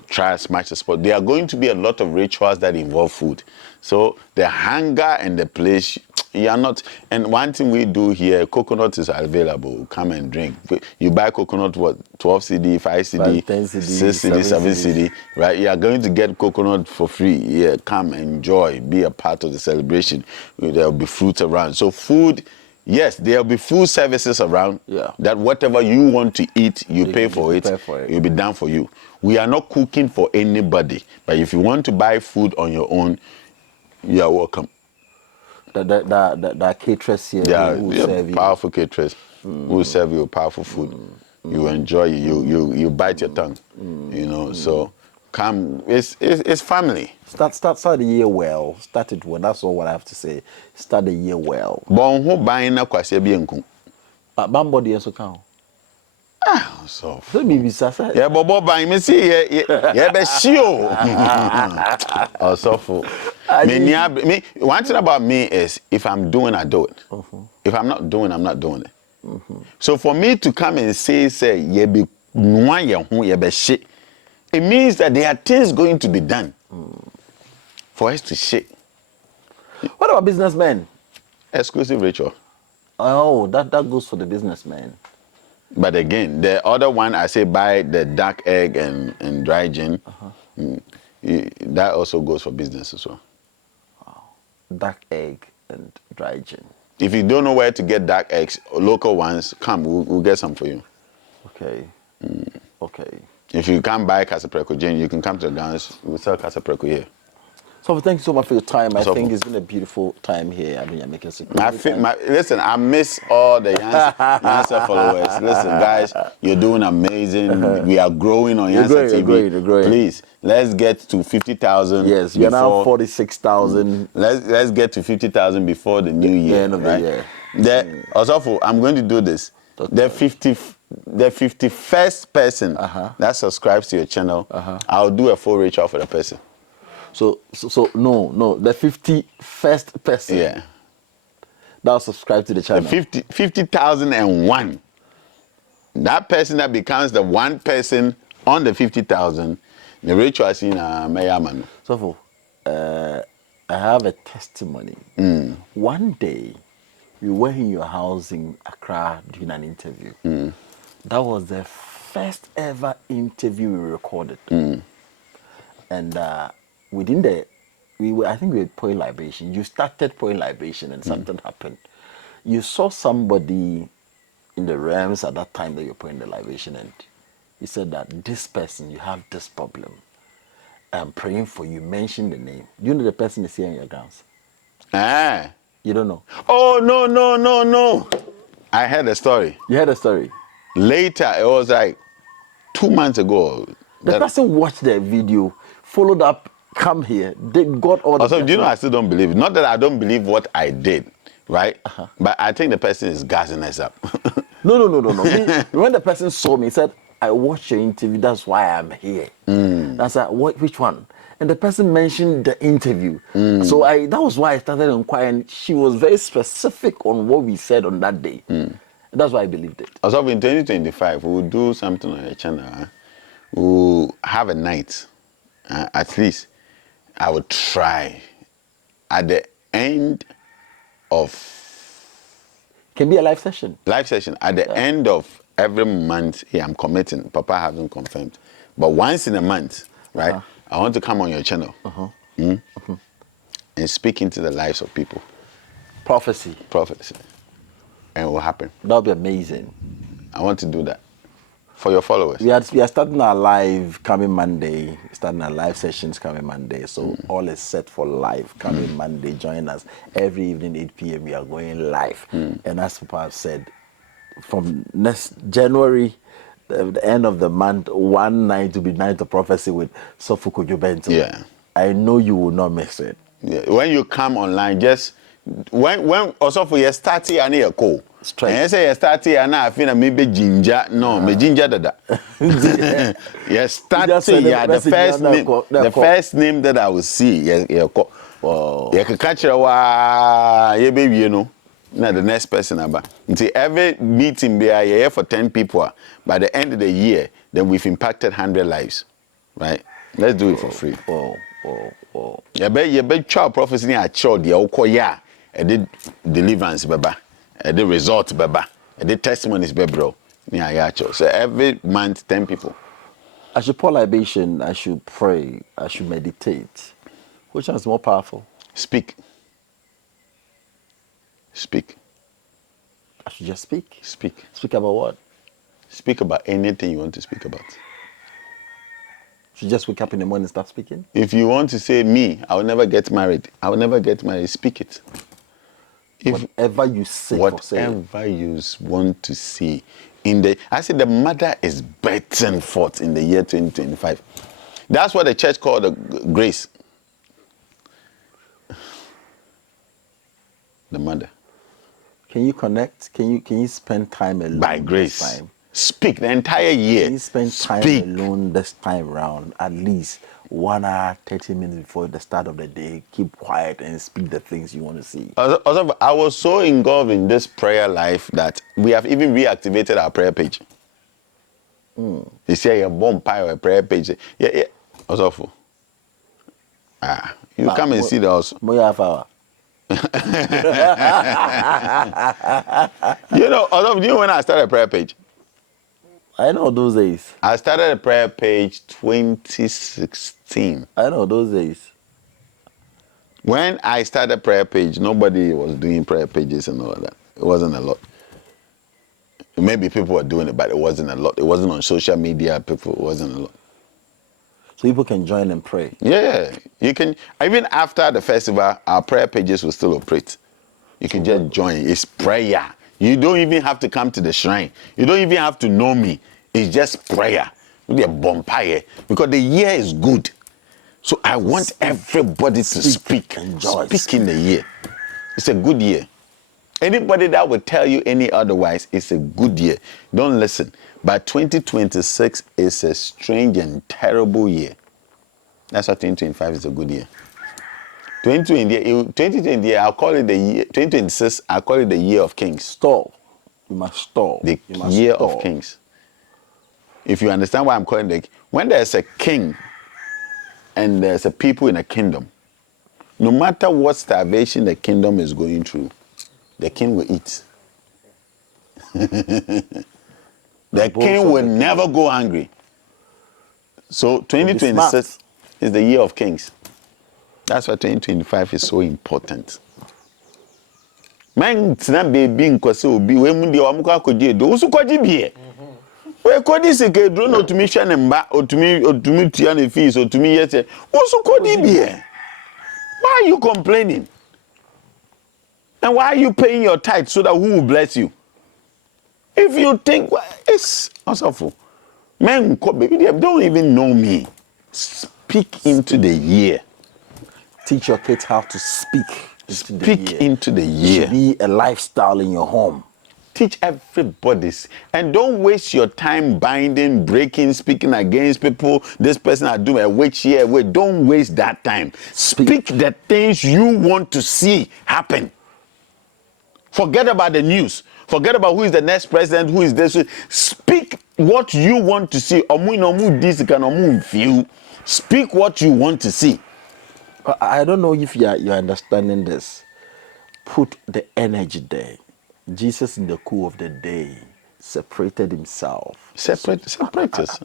try as much as possible. There are going to be a lot of rituals that involve food. So the hunger and the place, you are not. And one thing we do here, coconut is available. Come and drink. You buy coconut, what, 12 CD, 5 CD, 10 CD, 6 CD, 7 CD, right? You are going to get coconut for free. Yeah, come enjoy, be a part of the celebration. There will be fruit around. So food. Yes, there will be food services around. Yeah. That whatever you want to eat, you pay for it. It will be done for you. We are not cooking for anybody. But if you want to buy food on your own, you are welcome. The caterers here who serve powerful caterers who will serve you powerful food. You enjoy it. You bite your tongue. You know, so come. It's family. Start the year well. Start it well. That's all what I have to say. Start the year well. Bon who buying na kwase bi enku. Bambody also count. Ah, so. So maybe sasa. Yeah, bobo buying me see yeah be shio. Oh, Sofo. Me one thing about me is if I'm doing, I do it. If I'm not doing, I'm not doing it. So for me to come and say ye be nwa ye ho ye be shit, it means that there are things going to be done for us to shake. What about businessmen? Exclusive ritual. Oh, that goes for the businessmen. But again, the other one I say buy the dark egg and dry gin. That also goes for business as well. Wow. Dark egg and dry gin. If you don't know where to get dark eggs, local ones, come, we'll get some for you. Okay. Okay. If you can't buy Casapreco gin, you can come to the grounds. We'll sell Casapreco here. So thank you so much for your time. I think it's been a beautiful time here. I mean, you're making listen, I miss all the Yansa followers. Listen, guys, you're doing amazing. We are growing on Yansa TV. You're growing. Please, let's get to 50,000. Yes, we're now 46,000. Let's get to 50,000 before the new year. The end of the year. Sofo, I'm going to do this. The 51st person that subscribes to your channel, I'll do a full ritual for the person. So no, the 51st person. Yeah. That'll subscribe to the channel. 50,001. That person that becomes the one person on the 50,000, the ritual is in Mayaman. So I have a testimony. One day, we were in your house in Accra doing an interview. That was the first ever interview we recorded. And within I think we were pouring libation. You started pouring libation and something happened. You saw somebody in the realms at that time that you were pouring the libation and He said that this person, you have this problem. I'm praying for you. Mention the name. Do you know the person is here in your grounds? Ah. You don't know? Oh, no. I heard the story. You heard the story? Later, it was like 2 months ago. The person watched the video, followed up, come here. They got all the Also, do you know person. I still don't believe it? Not that I don't believe what I did, right? But I think the person is gassing us up. No. When the person saw me, he said, I watched your interview, that's why I'm here. I said, which one? And the person mentioned the interview. So that was why I started inquiring. She was very specific on what we said on that day. That's why I believed it. Also, in 2025, we'll do something on your channel. We'll have a night. At least I would try. At the end of... Can be a live session. Live session. At the end of every month, I'm committing. Papa hasn't confirmed. But once in a month, right, I want to come on your channel and speak into the lives of people. Prophecy. And it will happen. That'll be amazing. I want to do that for your followers. We are starting our live coming Monday. Starting our live sessions coming Monday. So all is set for live coming Monday. Join us every evening 8 p.m. We are going live. And as Papa have said, from next January, the end of the month, one night to be night of prophecy with Sofo Kojo Benstil. Yeah. I know you will not miss it. Yeah. When you come online, just when also for your start here and your call. Straight. And you say you start here and I feel maybe ginger. No, me ginger dada. You start here. The first name that I will see. Yeah. Wow. You can catch your baby, you know. Now the next person about. Until every meeting we are here for 10 people. By the end of the year, then we've impacted 100 lives, right? Let's do it for free. Wow. You bet child prophecy a child the okoya. I did deliverance, baba. I did results, baba. I did testimonies, bro. Yeah. So every month, 10 people. I should pour libation. I should pray. I should meditate. Which one is more powerful? Speak. I should just speak. Speak About what? Speak about anything you want to speak about. Should just wake up in the morning and start speaking? If you want to say me, I will never get married. Speak it. Whatever you say. Whatever you want to see. I said the mother is birthing forth in the year 2025. That's what the church called the grace. The mother. Can you connect? Can you spend time alone? By grace. This time? Speak the entire year. Can you spend time alone this time around? At least 1 hour, 30 minutes before the start of the day. Keep quiet and speak the things you want to see. Also, I was so involved in this prayer life that we have even reactivated our prayer page. You see a bomb pie a prayer page. Yeah. Also, you come and see the house. You know when I started a prayer page? I know those days. I started a prayer page 2016. I know those days. When I started prayer page, nobody was doing prayer pages and all that. It wasn't a lot. Maybe people were doing it, but it wasn't a lot. It wasn't on social media. It wasn't a lot. So people can join and pray. Yeah, you can. Even after the festival, our prayer pages will still operate. You can just join. It's prayer. You don't even have to come to the shrine. You don't even have to know me. It's just prayer. With a bonfire. Because the year is good. So I want everybody to speak. Speak in the year. It's a good year. Anybody that will tell you any otherwise, it's a good year. Don't listen. But 2026 is a strange and terrible year. That's why 2025 is a good year. 2020, I'll call it the year. 2026, I'll call it the year of kings. Stall. You must stall. The year of kings. If you understand why I'm calling it, when there's a king and there's a people in a kingdom, no matter what starvation the kingdom is going through, the king will eat. The king will never go hungry. So 2026 is the year of kings. That's why 2025 is so important. Man, tina baby nkwase obi we mu de o amko akoje do usu kwaji bie. We kodi sike drone otumi hwe ne mba otumi tua ne fees otumi yete. Also kodi be. Why are you complaining? And why are you paying your tithe so that who will bless you? If you think it's awful. Men baby they don't even know me. Speak into the year. Teach your kids how to speak into the year. It should be a lifestyle in your home. Teach everybody, and don't waste your time binding, breaking, speaking against people. This person are doing a witch here. Wait, don't waste that time. Speak the things you want to see happen. Forget about the news. Forget about who is the next president, who is this. Speak what you want to see. Speak what you want to see. I don't know if you're understanding this. Put the energy there. Jesus in the cool of the day separated himself. Separate us.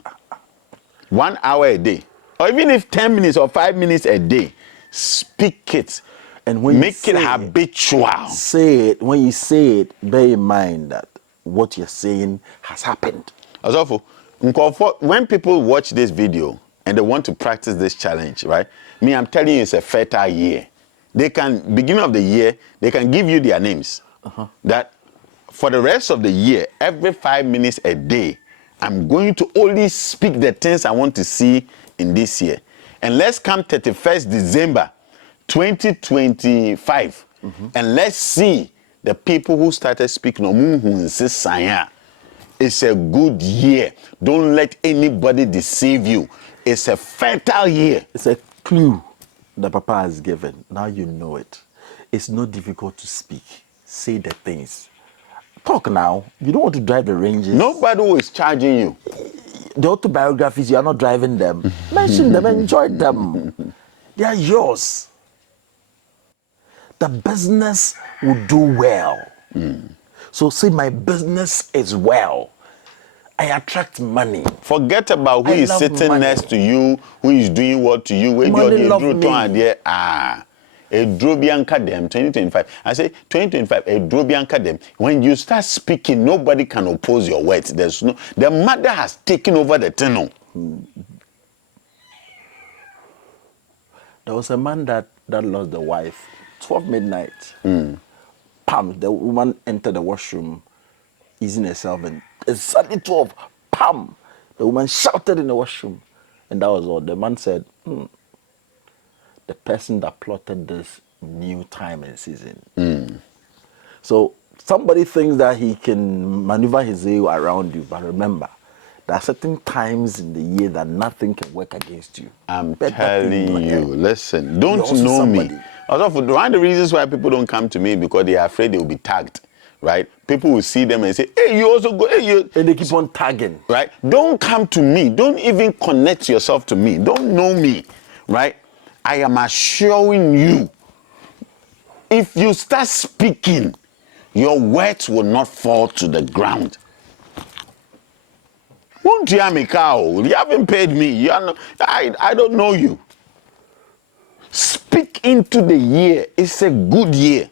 1 hour a day. Or even if 10 minutes or 5 minutes a day. Speak it. And when make it habitual. Say it. When you say it, bear in mind that what you're saying has happened. Also, when people watch this video and they want to practice this challenge, right? Me, I'm telling you, it's a fertile year. They can, beginning of the year, they can give you their names. That for the rest of the year, every 5 minutes a day, I'm going to only speak the things I want to see in this year. And let's come 31st December 2025, and let's see the people who started speaking. It's a good year. Don't let anybody deceive you. It's a fertile year. It's a clue that Papa has given. Now you know it. It's not difficult to speak. Say the things. Talk now. You don't want to drive the ranges. Nobody is charging you. The autobiographies, you are not driving them. Mention them, enjoy them. They are yours. The business will do well. So say my business is well. I attract money. Forget about who is sitting next to you, who is doing what to you. Money love me. A Drobianka them 2025. I say 2025. A Drobianka them. When you start speaking, nobody can oppose your words. There's no. The mother has taken over the tunnel. There was a man that lost the wife. 12 midnight. Pam. The woman entered the washroom, easing herself, and suddenly 12. Pam. The woman shouted in the washroom, and that was all. The man said, the person that plotted this new time and season. So somebody thinks that he can maneuver his way around you, but remember, there are certain times in the year that nothing can work against you. I'm telling you, listen, don't know me. Also, one of the reasons why people don't come to me because they are afraid they will be tagged, right? People will see them and say, hey, you also go, hey, you. And they keep on tagging. Right? Don't come to me. Don't even connect yourself to me. Don't know me, right? I am assuring you, if you start speaking, your words will not fall to the ground. Won't you have me cow? You haven't paid me. You are not, I don't know you. Speak into the year. It's a good year.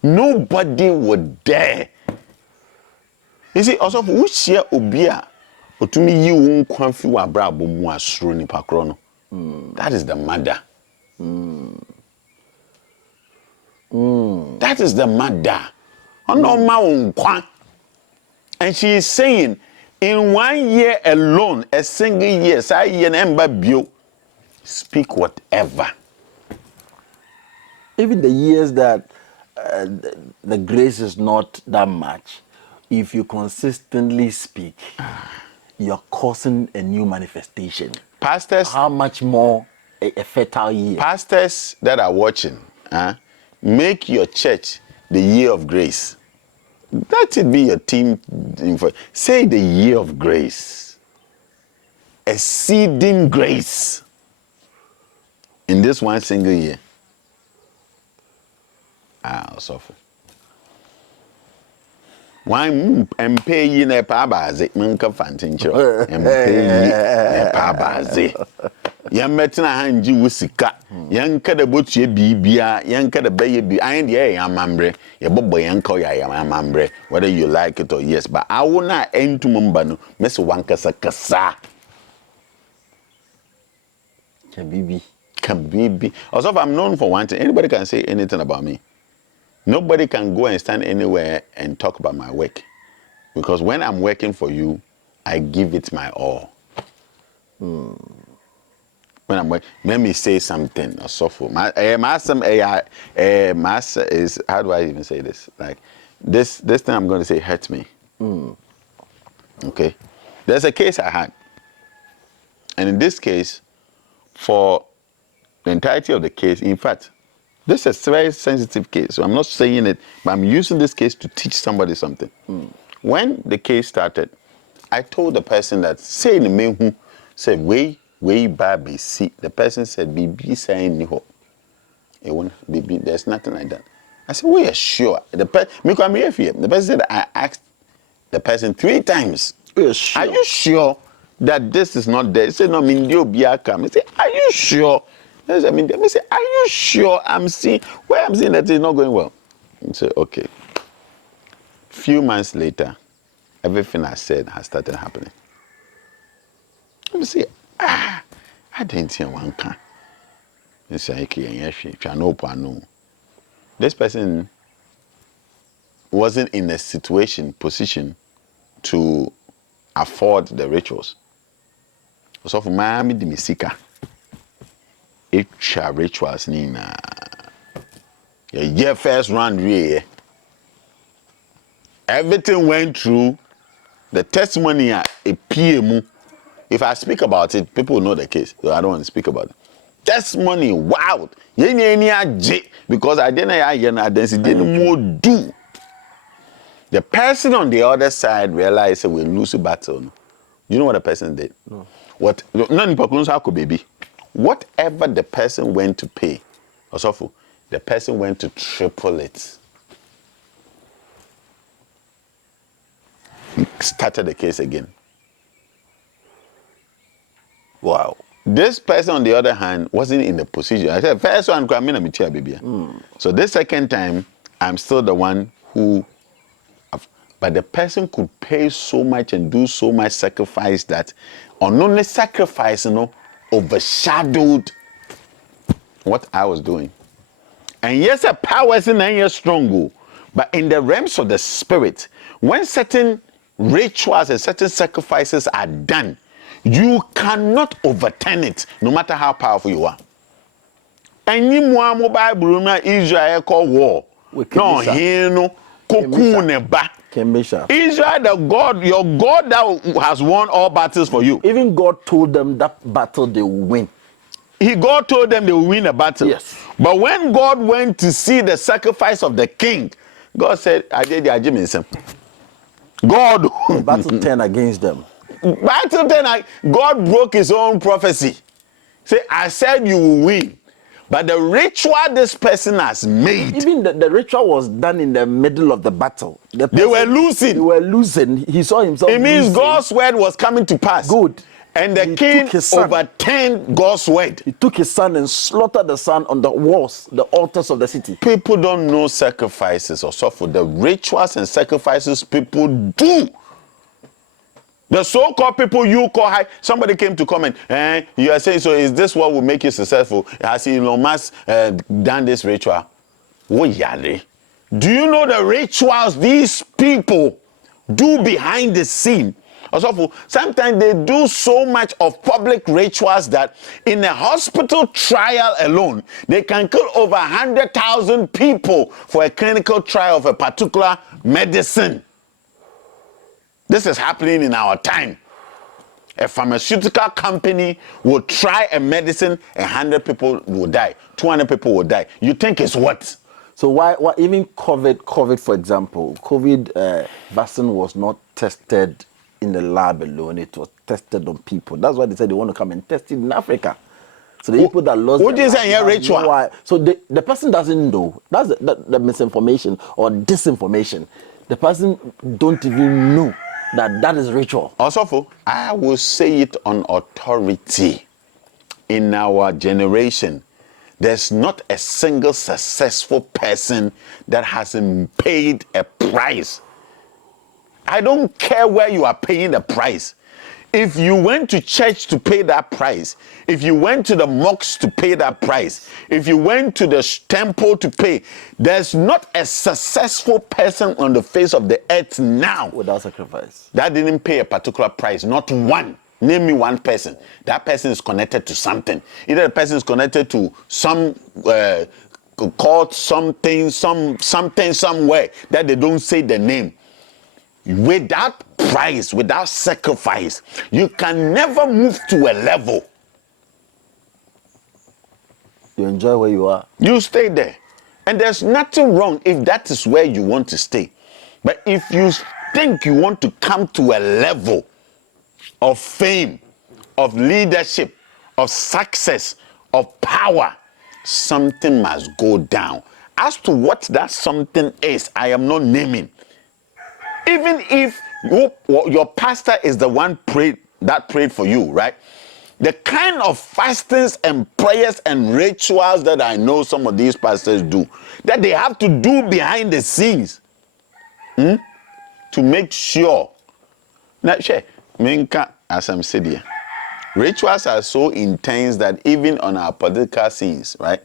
Nobody would dare. You see, also, which year obia otumi yi won kwanfi wa bra bomu asuro ni pakro no. That is the mother. That is the mother. And she is saying, in 1 year alone, a single year, speak whatever. Even the years that the grace is not that much, if you consistently speak, you're causing a new manifestation. Pastors, how much more a fertile year? Pastors that are watching, make your church the year of grace. Let it be your team. Say the year of grace. Exceeding grace. In this one single year. Sofo. One MP ne pa baze minka fantincho. MP ne pa baze. Yan metina hanji wusika. Yan kada botu ye bibia. Yan kada baye bi. I ain't ye yamambre. Ye bobo yan ko ya yamambre. Whether you like it or yes. But I will not end to mumbano. Mess wankasa kasa. Kabibi. Also, if I'm known for one thing, anybody can say anything about me. Nobody can go and stand anywhere and talk about my work. Because when I'm working for you, I give it my all. When I'm working, let me say something. Or Sofo. My is, how do I even say this? Like, this thing I'm going to say hurts me. Okay? There's a case I had. And in this case, for the entirety of the case, in fact, this is a very sensitive case, so I'm not saying it, but I'm using this case to teach somebody something. When the case started, I told the person that, say in the main, say, way, baby, see. The person said, BB saying niho. It won't be, there's nothing like that. I said, we are sure. The person said, I asked the person 3 times, are you sure that this is not there? He said, no, Mindio Biaka. I said, are you sure? I said, are you sure I'm seeing that it's not going well? He said, okay. Few months later, everything I said has started happening. Let me say, I didn't see one can. He said, this person wasn't in a position to afford the rituals. So for Miami de Misika, it's rituals nina. Yeah, first round really. Everything went through. The testimony a PMU. If I speak about it, people will know the case. So I don't want to speak about it. Testimony, wow. Because I didn't do. The person on the other side realized we lose a battle. You know what the person did? No. Whatever the person went to pay, the person went to triple it. Started the case again. Wow. This person, on the other hand, wasn't in the position. I said, first one, baby. So this second time, I'm still the one who. But the person could pay so much and do so much sacrifice that, on only sacrifice, overshadowed what I was doing. And yes, a power is not strong, but in the realms of the spirit, when certain rituals and certain sacrifices are done, you cannot overturn it, no matter how powerful you are. And you mobile Bible Israel call war. No, Israel, the God, your God that has won all battles for you. Even God told them that battle they will win. God told them they will win a battle. Yes. But when God went to see the sacrifice of the king, God said, I did the argument. God. The battle turned against them. Battle turned. God broke his own prophecy. Say, I said you will win. But the ritual this person has made. Even the ritual was done in the middle of the battle. They were losing. They were losing. He saw himself. It means losing. God's word was coming to pass. Good. And the king overturned God's word. He took his son and slaughtered the son on the walls, the altars of the city. People don't know sacrifices or so for the rituals and sacrifices people do. The so-called people you call high, somebody came to comment, you are saying, so is this what will make you successful? Has Elon Musk done this ritual? Do you know the rituals these people do behind the scene? Also, sometimes they do so much of public rituals that in a hospital trial alone, they can kill over 100,000 people for a clinical trial of a particular medicine. This is happening in our time. A pharmaceutical company will try a medicine, 100 people will die, 200 people will die. You think it's what? So why even COVID, for example, COVID vaccine was not tested in the lab alone, it was tested on people. That's why they said they want to come and test it in Africa. So the people that lost what is a ritual? So the person doesn't know. That's the misinformation or disinformation. The person don't even know that is ritual. Also, I will say it on authority. in our generation, there's not a single successful person that hasn't paid a price. I don't care where you are paying the price. If you went to church to pay that price, if you went to the mosque to pay that price, if you went to the temple to pay, there's not a successful person on the face of the earth now without sacrifice that didn't pay a particular price. Not one. Name me one person. That person is connected to something. Either the person is connected to some cult, something, somewhere that they don't say the name. Without price, without sacrifice, you can never move to a level. You enjoy where you are. You stay there. And there's nothing wrong if that is where you want to stay. But if you think you want to come to a level of fame, of leadership, of success, of power, something must go down. As to what that something is, I am not naming. Even if your pastor is the one prayed for you, right? The kind of fastings and prayers and rituals that I know some of these pastors do, that they have to do behind the scenes to make sure. Now, as I'm saying here, rituals are so intense that even on our political scenes, right?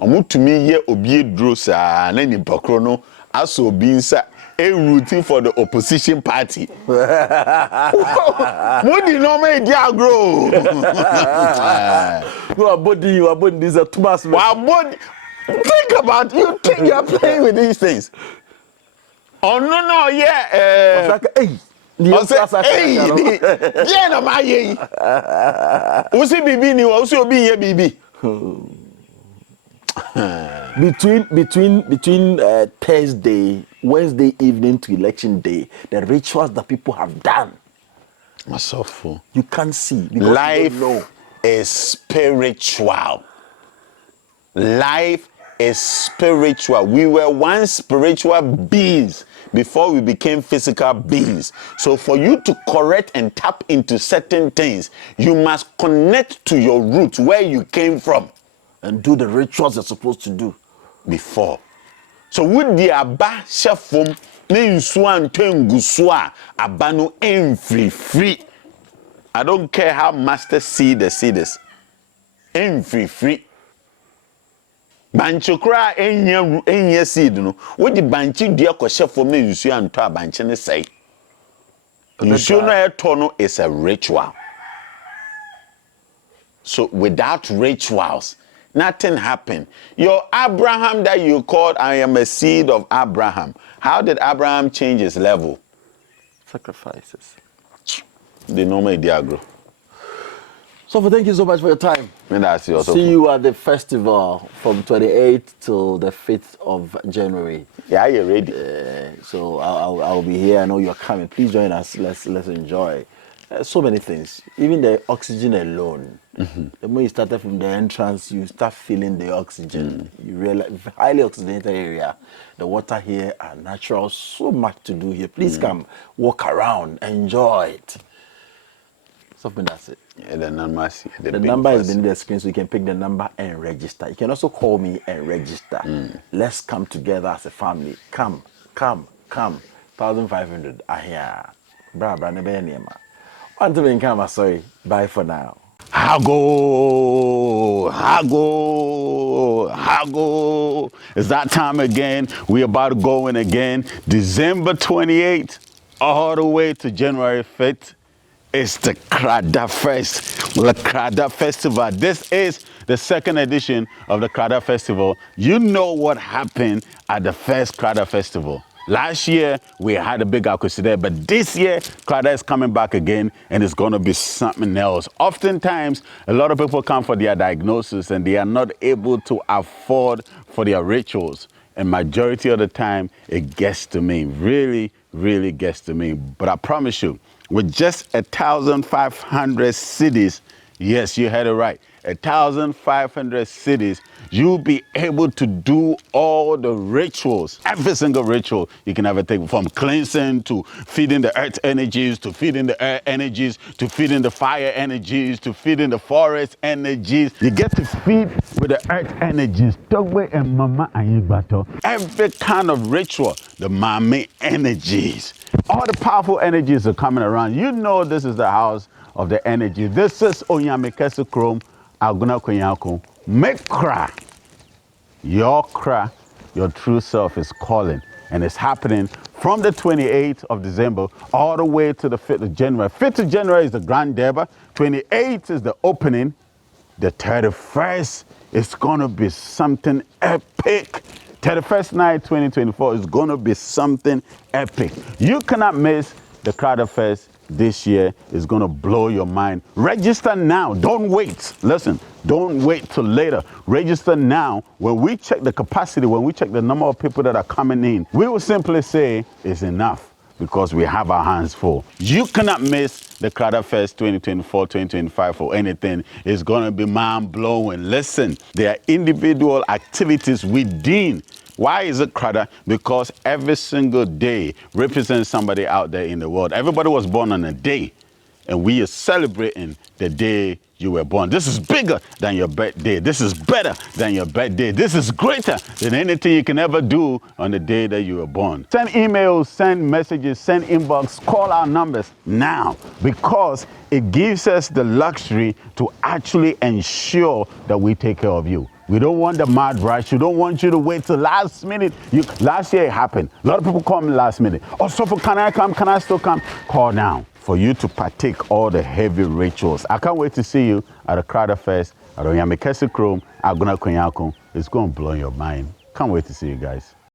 To me, here, obi drosa, and then Pokrono, also being a routine for the opposition party. What do you know, my dear grow? You are body, these are too much. Think about you think you are playing with these things. Oh no, yeah. Hey, yeah, no, my who's it, BB? You also be here, BB. Between Thursday, Wednesday evening to election day, the rituals that people have done, Sofo, you can't see. Life is spiritual. Life is spiritual. We were once spiritual beings before we became physical beings. So for you to correct and tap into certain things, you must connect to your roots, where you came from, and do the rituals you're supposed to do before. So with the aba shefom ne nsuan tengusua abano free. I don't care how master see the seeders. Free. Banchokra enya seed no. With the banchi dia ko shefom ne nsuan to abanche ne say. Nsuo no etono is a ritual. So without rituals, nothing happened. Your Abraham that you called, I am a seed of Abraham. How did Abraham change his level? Sacrifices. The normal diagro. So thank you so much for your time. See you at the festival from 28th till the 5th of January. Yeah, you're ready. So I'll be here. I know you're coming. Please join us. Let's enjoy. So many things. Even the oxygen alone. The more you started from the entrance, you start feeling the oxygen. You realize highly oxygenated area. The water here are natural. So much to do here. Please come, walk around, enjoy it. Something that's it. Yeah, the number is in the screen, so you can pick the number and register. You can also call me and register. Let's come together as a family. Come. 1,500. Ahia. Bra nebe niema. Until we come, sorry. Bye for now. Hago. It's that time again. We're about to go in again. December 28th, all the way to January 5th. It's the Krada Festival. This is the second edition of the Krada Festival. You know what happened at the first Krada Festival. Last year, we had a big akusi there, but this year, Krada is coming back again, and it's going to be something else. Oftentimes, a lot of people come for their diagnosis, and they are not able to afford for their rituals. And majority of the time, it gets to me, really gets to me. But I promise you, with just 1,500 cities, yes, you heard it right, 1,500 cities, you'll be able to do all the rituals, every single ritual you can ever take, from cleansing to feeding the earth energies, to feeding the air energies, to feeding the fire energies, to feeding the forest energies. You get to feed with the earth energies. Every kind of ritual, the Mame energies. All the powerful energies are coming around. You know this is the house of the energy. This is Onyame Kese Chrome, Aguna Kwenyako. Make cry. Your cry, your true self is calling. And it's happening from the 28th of December all the way to the 5th of January. 5th of January is the Grand Deba. 28th is the opening. The 31st is going to be something epic. 31st night, 2024 is going to be something epic. You cannot miss the Krada Fest this year. Is going to blow your mind. Register now. Don't wait. Listen, don't wait till later. Register now. When we check the capacity, when we check the number of people that are coming in, we will simply say it's enough because we have our hands full. You cannot miss the Krada Fest 2024, 2025 for anything. It's going to be mind-blowing. Listen, there are individual activities within. Why is it Krada? Because every single day represents somebody out there in the world. Everybody was born on a day, and we are celebrating the day you were born. This is bigger than your birthday. This is better than your birthday. This is greater than anything you can ever do on the day that you were born. Send emails, send messages, send inbox, call our numbers now, because it gives us the luxury to actually ensure that we take care of you. We don't want the mad rush. We don't want you to wait till last minute. Last year it happened. A lot of people call me last minute. Oh, Sofo, can I come? Can I still come? Call now for you to partake all the heavy rituals. I can't wait to see you at the Krada Fest at Onyame Kese Chrome, Aguna Kwenyako. It's going to blow your mind. Can't wait to see you guys.